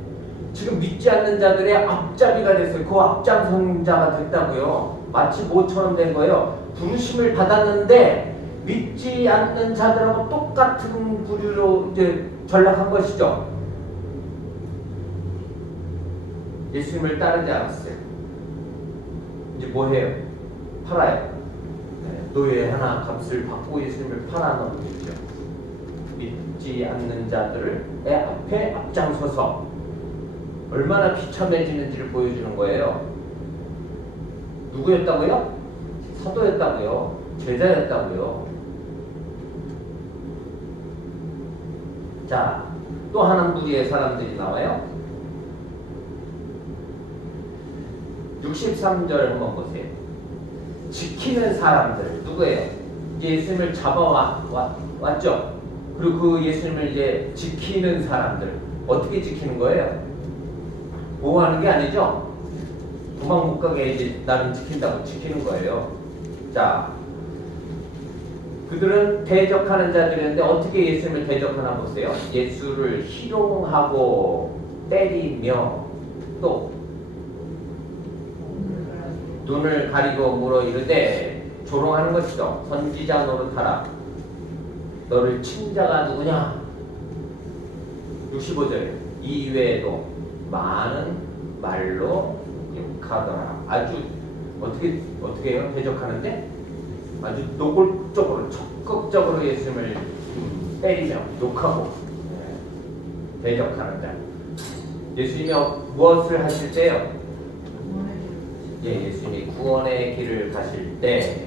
지금 믿지 않는 자들의 앞잡이가 됐어요. 그 앞장선자가 됐다고요. 마치 모처럼 된 거예요. 부르심을 받았는데 믿지 않는 자들하고 똑같은 부류로 이제 전락한 것이죠. 예수님을 따르지 않았어요. 이제 뭐 해요? 팔아요. 노예 하나 값을 받고 예수님을 팔아넘기죠. 믿지 않는 자들을 내 앞에 앞장서서 얼마나 비참해지는지를 보여주는 거예요. 누구였다고요? 사도였다고요. 제자였다고요. 자, 또 하나 무리의 사람들이 나와요. 63절 한번 보세요. 지키는 사람들 누구예요? 예수님을 잡아왔죠. 그리고 그 예수님을 이제 지키는 사람들 어떻게 지키는 거예요? 보호하는 게 아니죠. 도망 못 가게 이제 나를 지킨다고 지키는 거예요. 자, 그들은 대적하는 자들이었는데 어떻게 예수님을 대적하나 보세요. 예수를 희롱하고 때리며 또 눈을 가리고 물어 이르되 조롱하는 것이죠. 선지자 노릇하라. 너를 친 자가 누구냐? 65절 이외에도 많은 말로 욕하더라. 아주 어떻게 해요? 대적하는데 아주 노골적으로 적극적으로 예수님을 때리며 욕하고 대적하는 자. 예수님이 무엇을 하실 때요? 예수님이 구원의 길을 가실 때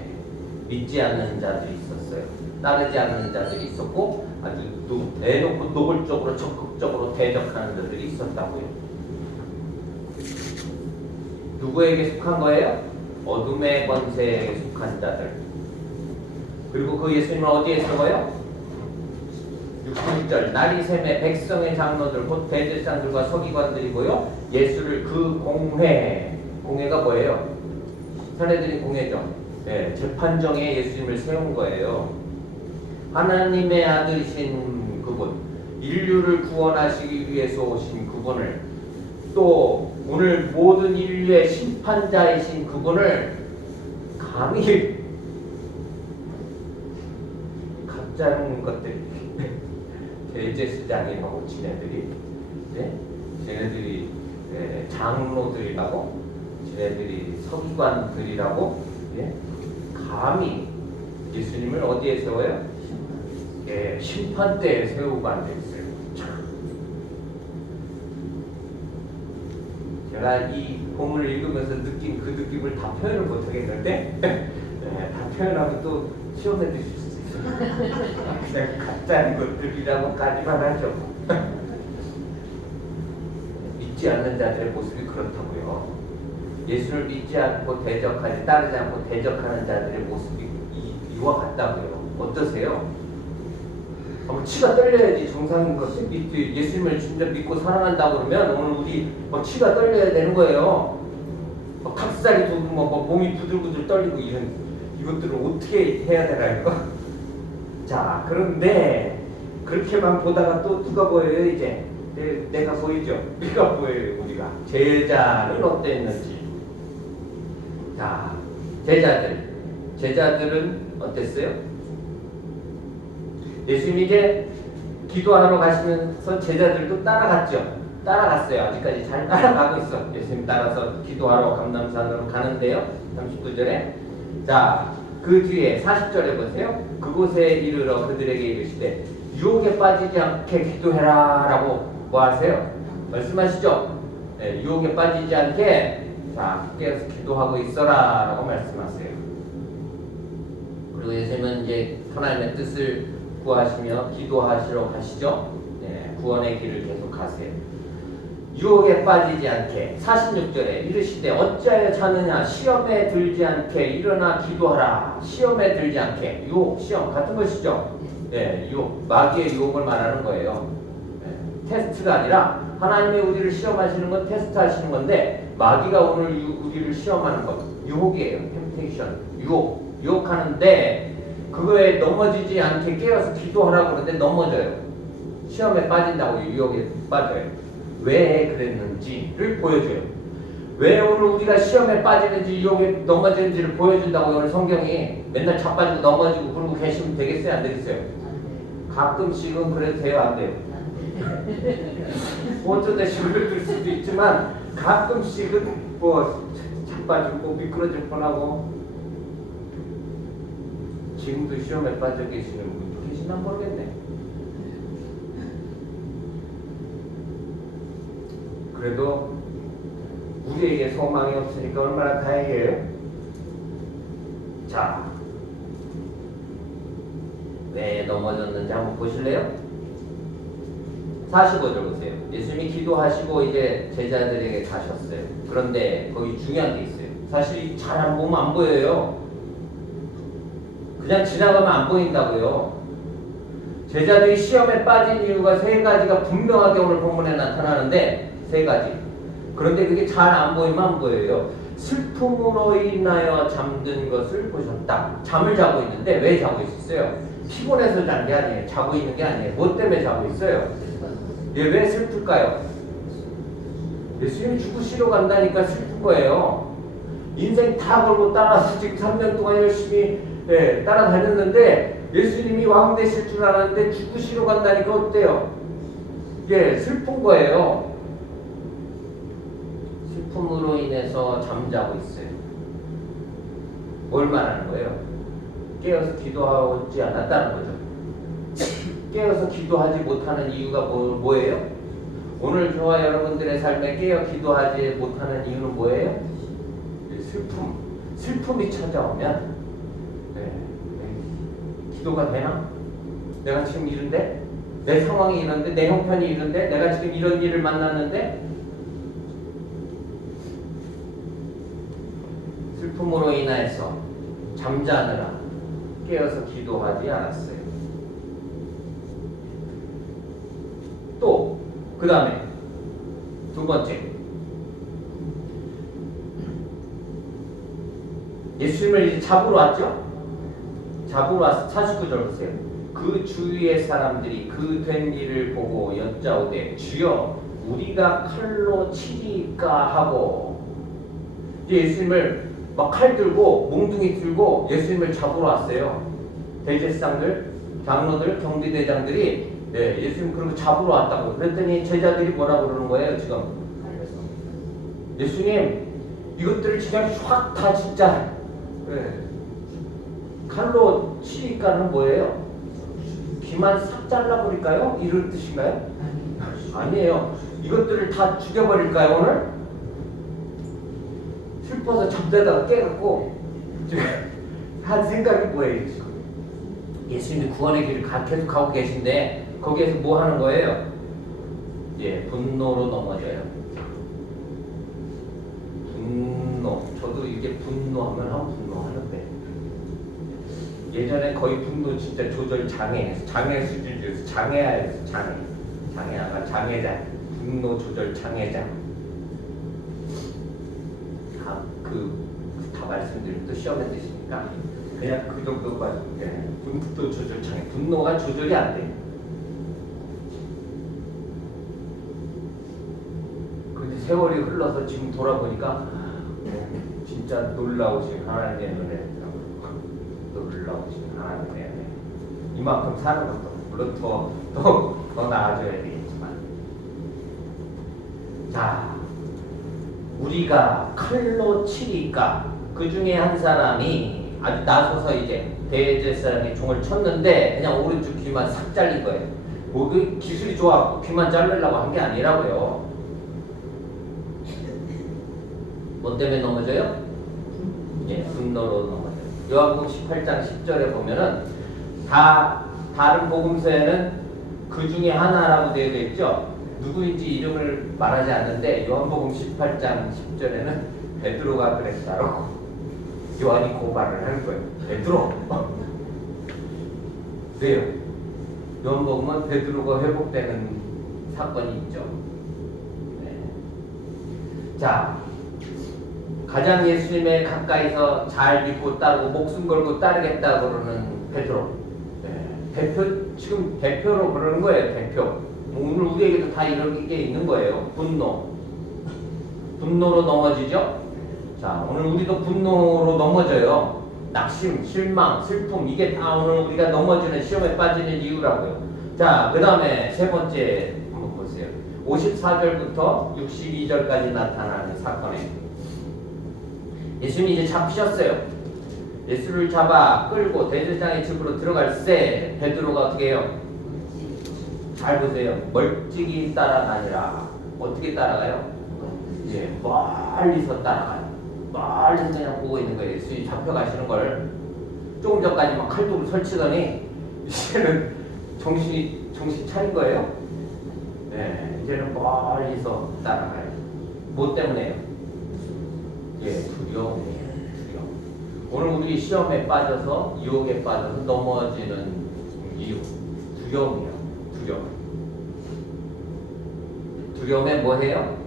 믿지 않는 자들이 있었어요. 따르지 않는 자들이 있었고 아주 내놓고 노골적으로 적극적으로 대적하는 자들이 있었다고요. 누구에게 속한 거예요? 어둠의 권세에 속한 자들. 그리고 그 예수님은 어디에 있어요? 66절 날이 샘에 백성의 장로들 곧 대제사장들과 서기관들이고요. 예수를 그 공회가 뭐예요? 사내들이 공회죠. 재판정에 예수님을 세운 거예요. 하나님의 아들이신 그분, 인류를 구원하시기 위해서 오신 그분을, 또 오늘 모든 인류의 심판자이신 그분을 감히 가짜는 것들이 대제사장이라고 쟤네들이 장로들이라고 쟤네들이 서기관들이라고 감히 예수님을 어디에 세워요? 심판대에 세우고 앉아있어요. 제가 이 본문을 읽으면서 느낀 그 느낌을 다 표현을 못하겠는데 다 표현하면 또 시험해 주실 수 있어요. 그냥 가짜인 것들이라고까지만 하죠. 믿지 않는 자들의 모습이 그렇다고요. 예수를 믿지 않고 대적하지 따르지 않고 대적하는 자들의 모습이 이와 같다고요. 어떠세요? 치가 떨려야지 정상인 것을 예수님을 진짜 믿고 사랑한다고 그러면 오늘 우리 치가 떨려야 되는 거예요. 탁살이 돋고 몸이 부들부들 떨리고 이것들을 어떻게 해야 되나 이거? 자, 그런데 그렇게만 보다가 또 누가 보여요 이제? 내가 보이죠? 우리가 보여요. 우리가 제자는 어땠는지. 자, 제자들은 어땠어요? 예수님이 이제 기도하러 가시면서 제자들도 따라갔어요. 아직까지 잘 따라가고 있어. 예수님 따라서 기도하러 감람산으로 가는데요. 39절에 자, 그 뒤에 40절에 보세요. 그곳에 이르러 그들에게 이르시되 유혹에 빠지지 않게 기도해라 라고 뭐 하세요? 말씀하시죠? 유혹에 빠지지 않게 자, 깨어서 기도하고 있어라 라고 말씀하세요. 그리고 예수님은 이제 하나님의 뜻을 구하시며 기도하시러 가시죠. 구원의 길을 계속 가세요. 유혹에 빠지지 않게 46절에 이르시되 어찌하여 자느냐 시험에 들지 않게 일어나 기도하라. 시험에 들지 않게 유혹, 시험 같은 것이죠. 유혹, 마귀의 유혹을 말하는 거예요. 테스트가 아니라 하나님이 우리를 시험하시는 건 테스트 하시는 건데 마귀가 오늘 우리를 시험하는 것 유혹이에요. 템테이션, 유혹하는데 그거에 넘어지지 않게 깨어서 기도하라고 그러는데 넘어져요. 시험에 빠진다고 유혹에 빠져요. 왜 그랬는지를 보여줘요. 왜 오늘 우리가 시험에 빠지는지 유혹에 넘어지는지를 보여준다고 오늘 성경이 맨날 자빠지고 넘어지고 그러고 계시면 되겠어요? 안 되겠어요? 가끔씩은 그래도 돼요? 안 돼요? 어쩌다 식을 들 수도 있지만 가끔씩은 뭐 자빠지고 미끄러질 뻔하고 지금도 시험에 빠져 계시는 분도 계시나 모르겠네. 그래도 우리에게 소망이 없으니까 얼마나 다행이에요. 자, 왜 넘어졌는지 한번 보실래요? 45절 보세요. 예수님이 기도하시고 이제 제자들에게 가셨어요. 그런데 거기 중요한 게 있어요. 사실 잘 안 보면 안 보여요. 그냥 지나가면 안 보인다고요. 제자들이 시험에 빠진 이유가 세 가지가 분명하게 오늘 본문에 나타나는데 세 가지. 그런데 그게 잘 안 보이면 안 보여요. 슬픔으로 인하여 잠든 것을 보셨다. 잠을 자고 있는데 왜 자고 있었어요? 피곤해서 잔 게 아니에요. 자고 있는 게 아니에요. 뭐 때문에 자고 있어요? 얘 왜 슬플까요? 예수님이 죽으시러 간다니까 슬픈 거예요. 인생 다 걸고 따라서 지금 3년 동안 열심히 따라다녔는데 예수님이 왕 되실 줄 알았는데 죽으시러 간다니까 어때요? 슬픈 거예요. 슬픔으로 인해서 잠자고 있어요. 뭘 말하는 거예요? 깨어서 기도하지 않았다는 거죠. 깨어서 기도하지 못하는 이유가 뭐예요? 오늘 저와 여러분들의 삶에 깨어 기도하지 못하는 이유는 뭐예요? 슬픔이 찾아오면 기도가 되나? 내가 지금 이런데? 내 상황이 이런데? 내 형편이 이런데? 내가 지금 이런 일을 만났는데? 슬픔으로 인해서 잠자느라 깨어서 기도하지 않았어요. 또 그 다음에 두 번째, 예수님을 이제 잡으러 왔죠? 잡으러 와서 49절 보세요. 그 주위의 사람들이 그 된 일을 보고 여짜오되 주여 우리가 칼로 치리까 하고, 이제 예수님을 막 칼 들고 몽둥이 들고 예수님을 잡으러 왔어요. 대제사장들, 장로들, 경비대장들이 예수님 그런 거 잡으러 왔다고. 그랬더니 제자들이 뭐라고 그러는 거예요 지금? 예수님 이것들을 그냥 확 다 진짜 칼로 치니까는 뭐예요? 귀만 싹 잘라버릴까요? 이런 뜻인가요? 아니에요. 이것들을 다 죽여버릴까요 오늘? 슬퍼서 잠자다가 깨갖고 한 생각이 뭐예요 지금? 예수님이 구원의 길을 계속 가고 계신데 거기에서 뭐 하는 거예요? 분노로 넘어져요. 분노. 저도 이게 분노하면 분노하는데 예전에 거의 분노 진짜 조절 장애 수준이어서 장애아였어. 장애아가 장애자. 분노 조절 장애자. 다 말씀드리면 또 시험에 드시니까 그냥 그 정도까지. 분노 조절 장애. 분노가 조절이 안 돼요. 근데 세월이 흘러서 지금 돌아보니까 진짜 놀라우신 하나님의 은혜라고. 놀라우신 하나님의 은혜. 이만큼 사는 것도 물론 더 나아져야 되겠지만, 자, 우리가 칼로 치니까 그 중에 한 사람이 아주 나서서 이제 대제사장이 종을 쳤는데 그냥 오른쪽 귀만 싹 잘린 거예요. 뭐 그 기술이 좋아갖고 귀만 자르려고 한 게 아니라고요. 뭐 때문에 넘어져요? 분노로 넘어져요. 요한복음 18장 10절에 보면은 다른 복음서에는 그 중에 하나라고 되어 있죠. 누구인지 이름을 말하지 않는데 요한복음 18장 10절에는 베드로가 그랬다고 요한이 고발을 하는 거예요. 베드로. 왜요? 요한복음은 베드로가 회복되는 사건이 있죠. 자, 가장 예수님의 가까이서 잘 믿고 따르고 목숨 걸고 따르겠다 그러는 베드로. 지금 대표로 그러는 거예요. 대표. 오늘 우리에게도 다 이런 게 있는 거예요. 분노로 넘어지죠. 자, 오늘 우리도 분노로 넘어져요. 낙심, 실망, 슬픔, 이게 다 오늘 우리가 넘어지는 시험에 빠지는 이유라고요. 자, 그 다음에 세 번째 한번 보세요. 54절부터 62절까지 나타나는 사건에 예수님이 이제 잡히셨어요. 예수를 잡아 끌고 대제사장의 집으로 들어갈 때 베드로가 어떻게 해요? 잘 보세요. 멀찍이 따라가니라. 어떻게 따라가요? 예, 멀리서 따라가요. 멀리서 그냥 보고 있는 거예요. 예수님이 잡혀가시는 걸. 조금 전까지 막 칼도로 설치더니 이제는 정신 차린 거예요. 네, 이제는 멀리서 따라가요. 뭐 때문에요? 예, 두려움이에요. 두려움. 오늘 우리 시험에 빠져서 유혹에 빠져서 넘어지는 이유 두려움이에요. 두려움. 두려움에 뭐 해요?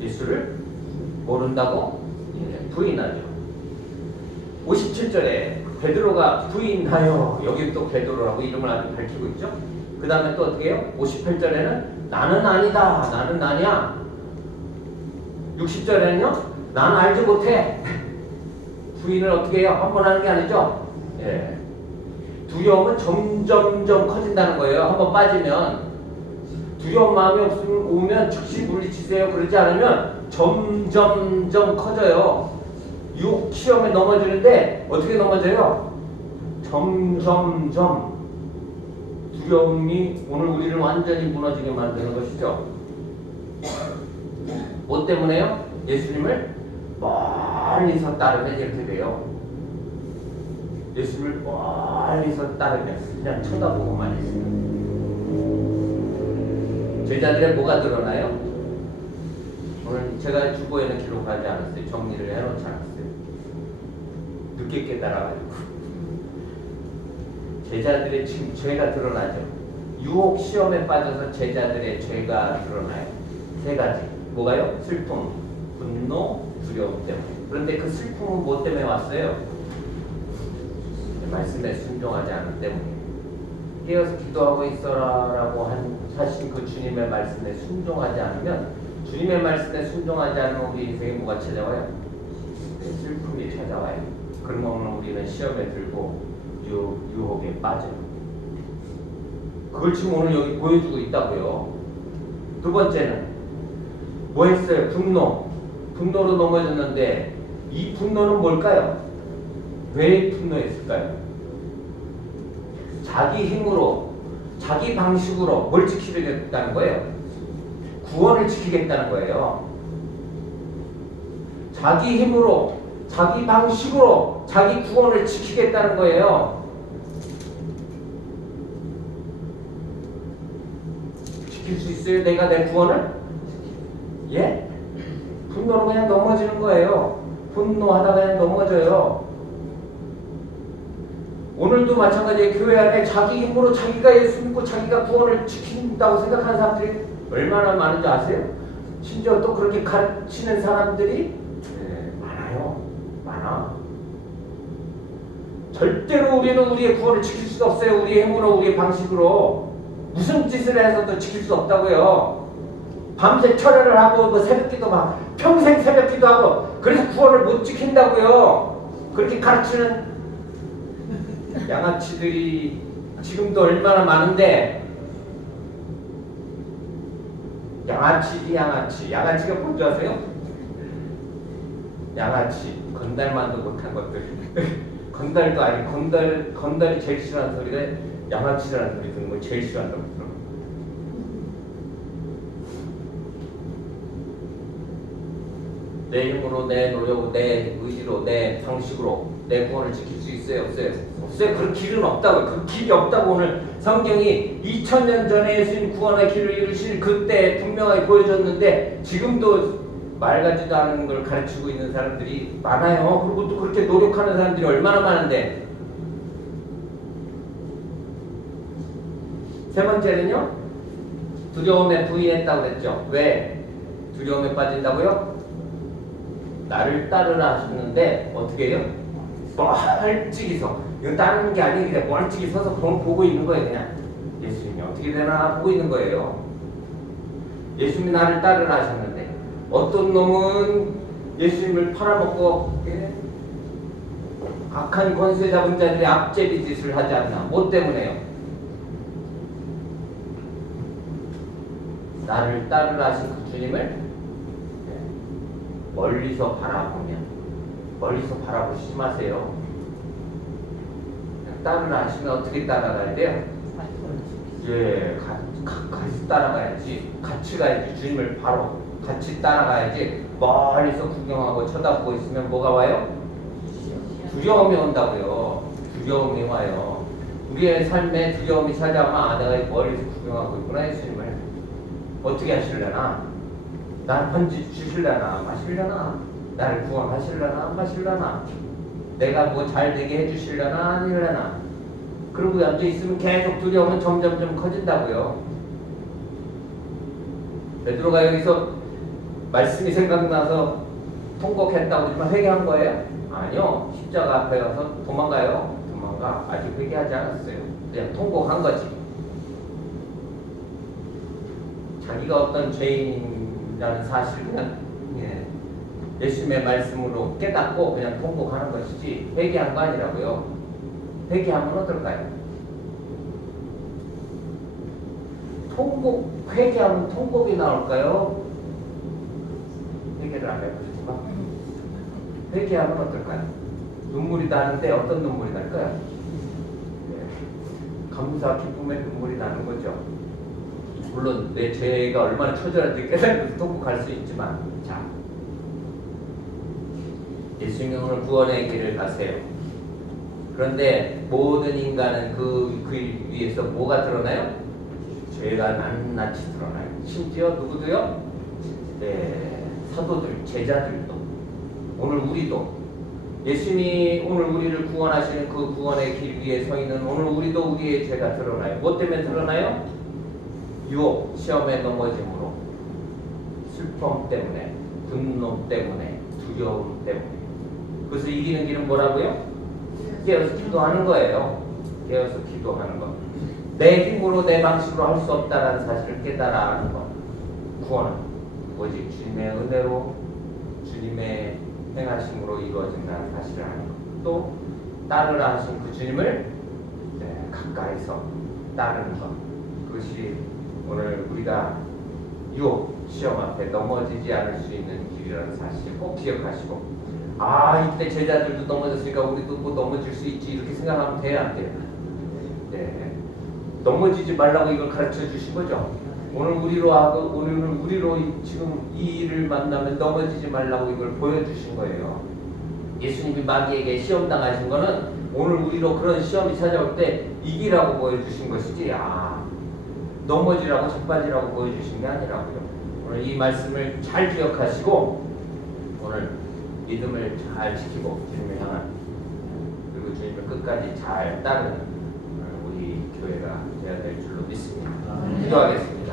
예수를 모른다고 부인하죠. 57절에 베드로가 부인하여, 여기 또 베드로라고 이름을 아주 밝히고 있죠. 그 다음에 또 어떻게 해요? 58절에는 나는 아니다, 나는 아니야. 60절에는요, 나는 알지 못해. 부인을 어떻게 해요? 한 번 하는 게 아니죠. 예. 두려움은 점점점 커진다는 거예요. 한번 빠지면. 두려운 마음이 오면 즉시 물리치세요. 그러지 않으면 점점점 커져요. 유혹 시험에 넘어지는데 어떻게 넘어져요? 점점점. 두려움이 오늘 우리를 완전히 무너지게 만드는 것이죠. 뭐 때문에요? 예수님을 멀리서 따르면 이렇게 돼요. 예수님을 멀리서 따르면 그냥 쳐다보고만 있어요. 제자들의 뭐가 드러나요? 오늘 제가 주보에는 기록하지 않았어요. 정리를 해놓지 않았어요. 늦게 깨달아가지고. 제자들의 지금 죄가 드러나죠. 유혹 시험에 빠져서 제자들의 죄가 드러나요. 세 가지. 뭐가요? 슬픔, 분노, 두려움 때문에. 그런데 그 슬픔은 뭐 때문에 왔어요? 말씀에 순종하지 않은 때문에. 깨어서 기도하고 있어라라고 하신 그 주님의 말씀에 순종하지 않으면, 주님의 말씀에 순종하지 않으면 우리 인생에 뭐가 찾아와요? 슬픔이 찾아와요. 그러면 우리는 시험에 들고 유혹에 빠져요. 그걸 지금 오늘 여기 보여주고 있다고요. 두 번째는 뭐 했어요? 분노로 넘어졌는데 이 분노는 뭘까요? 왜 분노했을까요? 자기 힘으로, 자기 방식으로 뭘 지키겠다는 거예요? 구원을 지키겠다는 거예요. 자기 힘으로, 자기 방식으로 자기 구원을 지키겠다는 거예요. 지킬 수 있어요? 내가 내 구원을? 예? 분노로 그냥 넘어지는 거예요. 분노하다가 그냥 넘어져요. 오늘도 마찬가지예요. 교회 안에 자기 힘으로 자기가 예수 믿고 자기가 구원을 지킨다고 생각하는 사람들이 얼마나 많은지 아세요? 심지어 또 그렇게 가르치는 사람들이 많아요. 많아. 절대로 우리는 우리의 구원을 지킬 수 없어요. 우리의 힘으로, 우리의 방식으로. 무슨 짓을 해서도 지킬 수 없다고요. 밤새 철회를 하고 뭐 새벽기도 막 평생 새벽기도 하고 그래서 구원을 못 지킨다고요. 그렇게 가르치는 양아치들이 지금도 얼마나 많은데, 양아치가 뭔지 아세요? 양아치, 건달만도 못한 것들. 건달도 아니, 건달이 제일 싫어하는 소리가 양아치라는 소리 듣는 걸 제일 싫어한다고 그러더라고요. 내 힘으로, 내 노력으로, 내 의지로, 내 방식으로 내 구원을 지킬 수 있어요? 없어요? 없어요. 그 길은 없다고요. 그 길이 없다고 오늘 성경이 2000년 전에 예수님 구원의 길을 이루실 그때 분명하게 보여줬는데, 지금도 말 같지도 않은 걸 가르치고 있는 사람들이 많아요. 그리고 또 그렇게 노력하는 사람들이 얼마나 많은데. 세 번째는요, 두려움에 부인했다고 그랬죠. 왜 두려움에 빠진다고요? 나를 따르라 하셨는데 어떻게 해요? 멀찍이 서, 이거 따르는 게 아니고 그냥 멀찍이 서서 보고 있는 거예요. 그냥 예수님이 어떻게 되나 보고 있는 거예요. 예수님이 나를 따르라 하셨는데 어떤 놈은 예수님을 팔아먹고 악한 권세 잡은 자들이 앞제비 짓을 하지 않나. 뭐 때문에요? 나를 따르라 하신 그 주님을 멀리서 바라보면, 멀리서 보시지 마세요. 따르라 하시면 어떻게 따라가야 돼요? 예, 같이 따라가야지. 같이 가야지. 주님을 바로 같이 따라가야지. 멀리서 구경하고 쳐다보고 있으면 뭐가 와요? 두려움이 온다고요. 두려움이 와요. 우리의 삶에 두려움이 찾아오면 아, 내가 멀리서 구경하고 있구나. 예수님을 어떻게 하실려나? 날 번지 주실려나? 마실려나? 나를 구원하실려나? 안 마실려나? 내가 뭐 잘 되게 해주실려나? 아니려나? 그러고 앉아있으면 계속 두려움은 점점점 커진다고요. 베드로가 여기서 말씀이 생각나서 통곡했다고 하지만 회개한 거예요? 아니요. 십자가 앞에 가서 도망가요. 도망가. 아직 회개하지 않았어요. 그냥 통곡한 거지. 자기가 어떤 죄인이라는 사실을 그냥 예수님의 말씀으로 깨닫고 그냥 통곡하는 것이지 회개한 거 아니라고요. 회개하면 어떨까요? 회개하면 통곡이 나올까요? 회개를 안 해보시구나. 회개하면 어떨까요? 눈물이 나는데 어떤 눈물이 날까요? 감사, 기쁨의 눈물이 나는 거죠. 물론 내 죄가 얼마나 처절한지 깨달으면서 통곡할 수 있지만, 자, 예수님이 오늘 구원의 길을 가세요. 그런데 모든 인간은 그 위에서 뭐가 드러나요? 죄가 낱낱이 드러나요. 심지어 누구도요? 네, 사도들, 제자들도, 오늘 우리도, 예수님이 오늘 우리를 구원하시는 그 구원의 길 위에 서 있는 오늘 우리도 우리의 죄가 드러나요. 뭐 때문에 드러나요? 유혹, 시험에 넘어짐으로, 슬픔 때문에, 분노 때문에, 두려움 때문에. 그래서 이기는 길은 뭐라고요? 깨어서 기도하는 거예요. 깨어서 기도하는 것. 내 힘으로 내 방식으로 할 수 없다는 사실을 깨달아 하는 것. 구원은 오직 주님의 은혜로 주님의 행하심으로 이루어진다는 사실을 아는 것. 또 따르라 하신 그 주님을 가까이서 따르는 것. 그것이 오늘 우리가 유혹, 시험 앞에 넘어지지 않을 수 있는 길이라는 사실 꼭 기억하시고, 아, 이때 제자들도 넘어졌으니까 우리도 뭐 넘어질 수 있지 이렇게 생각하면 돼요, 안 돼요? 네. 넘어지지 말라고 이걸 가르쳐 주신 거죠. 오늘 우리로 하고 오늘 우리로 지금 이 일을 만나면 넘어지지 말라고 이걸 보여주신 거예요. 예수님이 마귀에게 시험 당하신 거는 오늘 우리로 그런 시험이 찾아올 때 이기라고 보여주신 것이지, 아, 넘어지라고 자빠지라고 보여주신 게 아니라고요. 오늘 이 말씀을 잘 기억하시고 오늘 믿음을 잘 지키고 주님을 향한, 그리고 주님을 끝까지 잘 따르는 우리 교회가 되어야 될 줄로 믿습니다. 기도하겠습니다.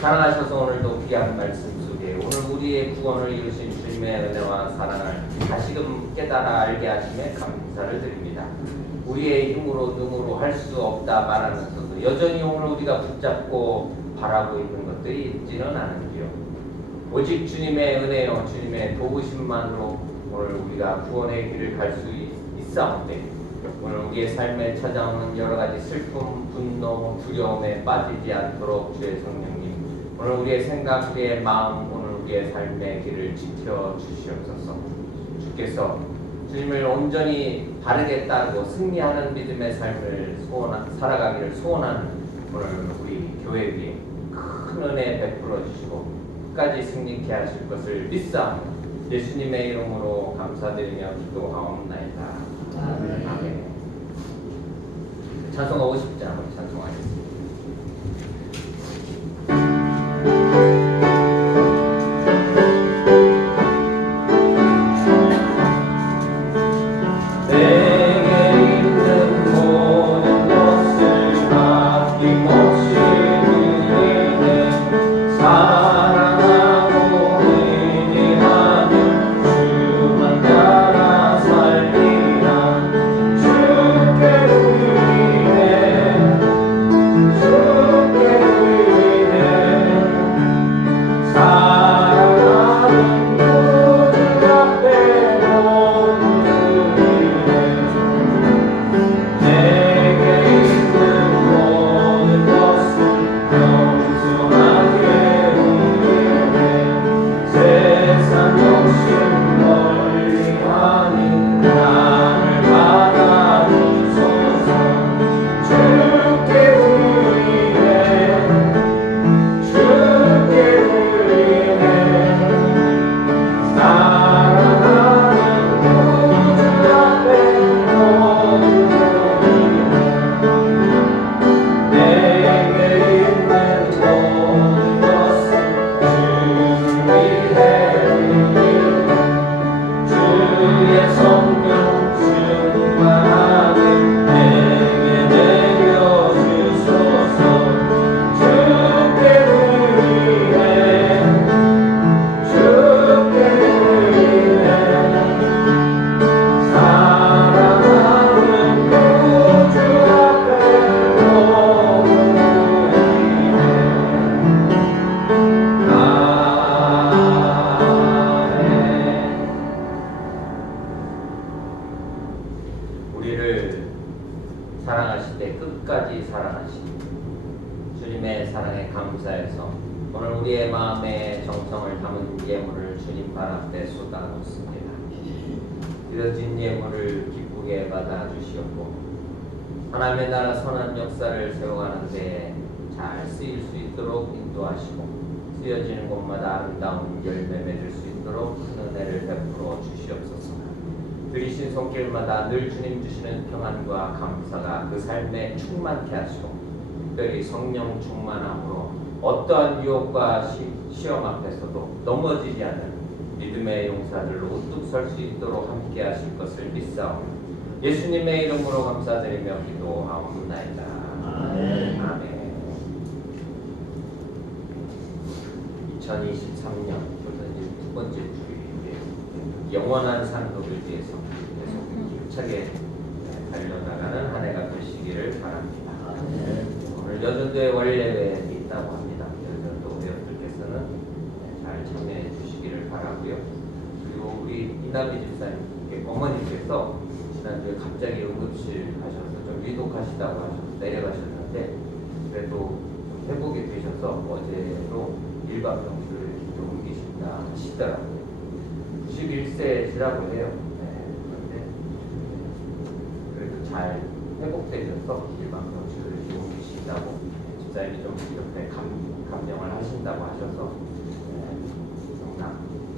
사랑하셔서 오늘도 귀한 말씀 속에 오늘 우리의 구원을 이루신 주님의 은혜와 사랑을 다시금 깨달아 알게 하심에 감사를 드립니다. 우리의 힘으로 능으로 할 수 없다 말하면서도 여전히 오늘 우리가 붙잡고 바라고 있는 것들이 있지는 않은지요. 오직 주님의 은혜요 주님의 도우심만으로 오늘 우리가 구원의 길을 갈 수 있사온데, 오늘 우리의 삶에 찾아오는 여러 가지 슬픔, 분노, 두려움에 빠지지 않도록 주의 성령님, 오늘 우리의 생각, 우리의 마음, 오늘 우리의 삶의 길을 지켜 주시옵소서. 주께서 주님을 온전히 바르게 따르고 승리하는 믿음의 삶을 살아가기를 소원하는 오늘 우리 교회 위에 큰 은혜 베풀어 주시고 끝까지 승리케 하실 것을 믿사옵니다. 예수님의 이름으로 감사드리며 기도하옵나이다. 아멘. 찬송가 50장 찬송하겠습니다. 주께 우리의 예물을 주님 발 앞에 쏟아놓습니다. 드려진 예물을 기쁘게 받아주시옵고 하나님의 나라 선한 역사를 세워가는 데에 잘 쓰일 수 있도록 인도하시고 쓰여지는 곳마다 아름다운 열매 맺을 수 있도록 큰 은혜를 베풀어 주시옵소서. 들이신 손길마다 늘 주님 주시는 평안과 감사가 그 삶에 충만케 하시고 특별히 성령 충만함으로 어떠한 유혹과 시험 앞에서도 넘어지지 않는 믿음의 용사들로 우뚝 설 수 있도록 함께 하실 것을 믿사오며 예수님의 이름으로 감사드리며 기도하옵나이다. 아멘. 아멘. 2023년 두 번째 주일에 영원한 상급을 위해서 계속 힘차게 달려나가는 한 해가 되시기를 바랍니다. 오늘 여전도의 원래회에 있다고 합니다. 여전도 회원들께서는 잘 참여해 주시기를 바라고요. 그리고 우리 이나비 집사님 어머니께서 지난주에 갑자기 응급실 가셔서 좀 위독하시다고 하셔서 내려가셨는데 그래도 좀 회복이 되셔서 어제로 일반 병실을 좀 옮기신다 하시더라고요. 91세시라고 해요. 그런데 그래도 잘 회복되셔서 일반 병실을 옮기신다고 집사님이 좀 옆에 감정을 하신다고 하셔서 경남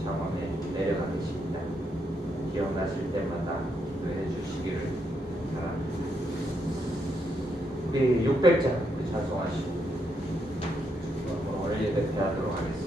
장원에 내려가 계십니다. 기억나실 때마다 기도해 주시기를 바랍니다. 우리 600장 찬송하시고 오늘 예배하도록 하겠습니다.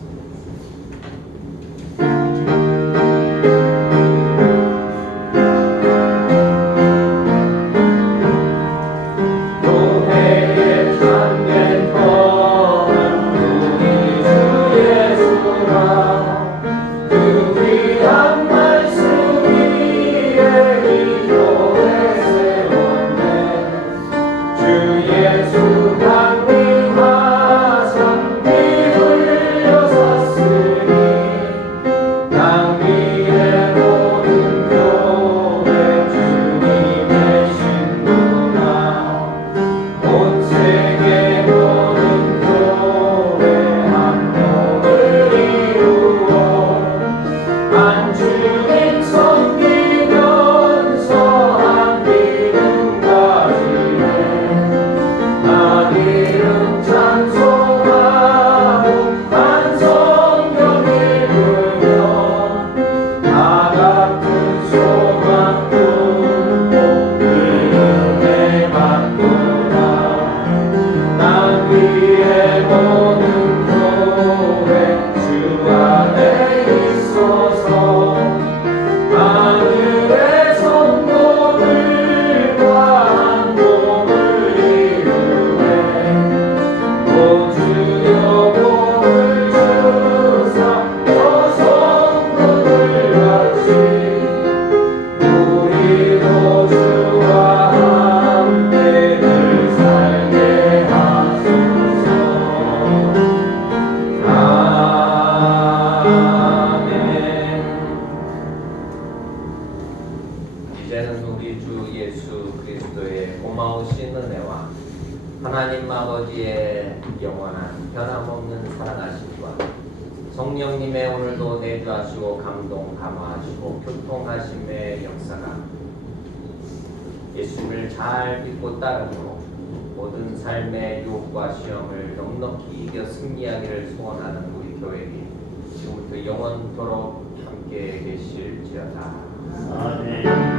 이제는 우리 주 예수 그리스도의 고마우신 은혜와 하나님 아버지의 영원한 변함없는 사랑하심과 성령님의 오늘도 내주하시고 감동 감화하시고 교통하심의 역사가 예수님을 잘 믿고 따름으로 모든 삶의 유혹과 시험을 넉넉히 이겨 승리하기를 소원하는 우리 교회에 지금부터 영원토록 함께 계실지어다. 아멘.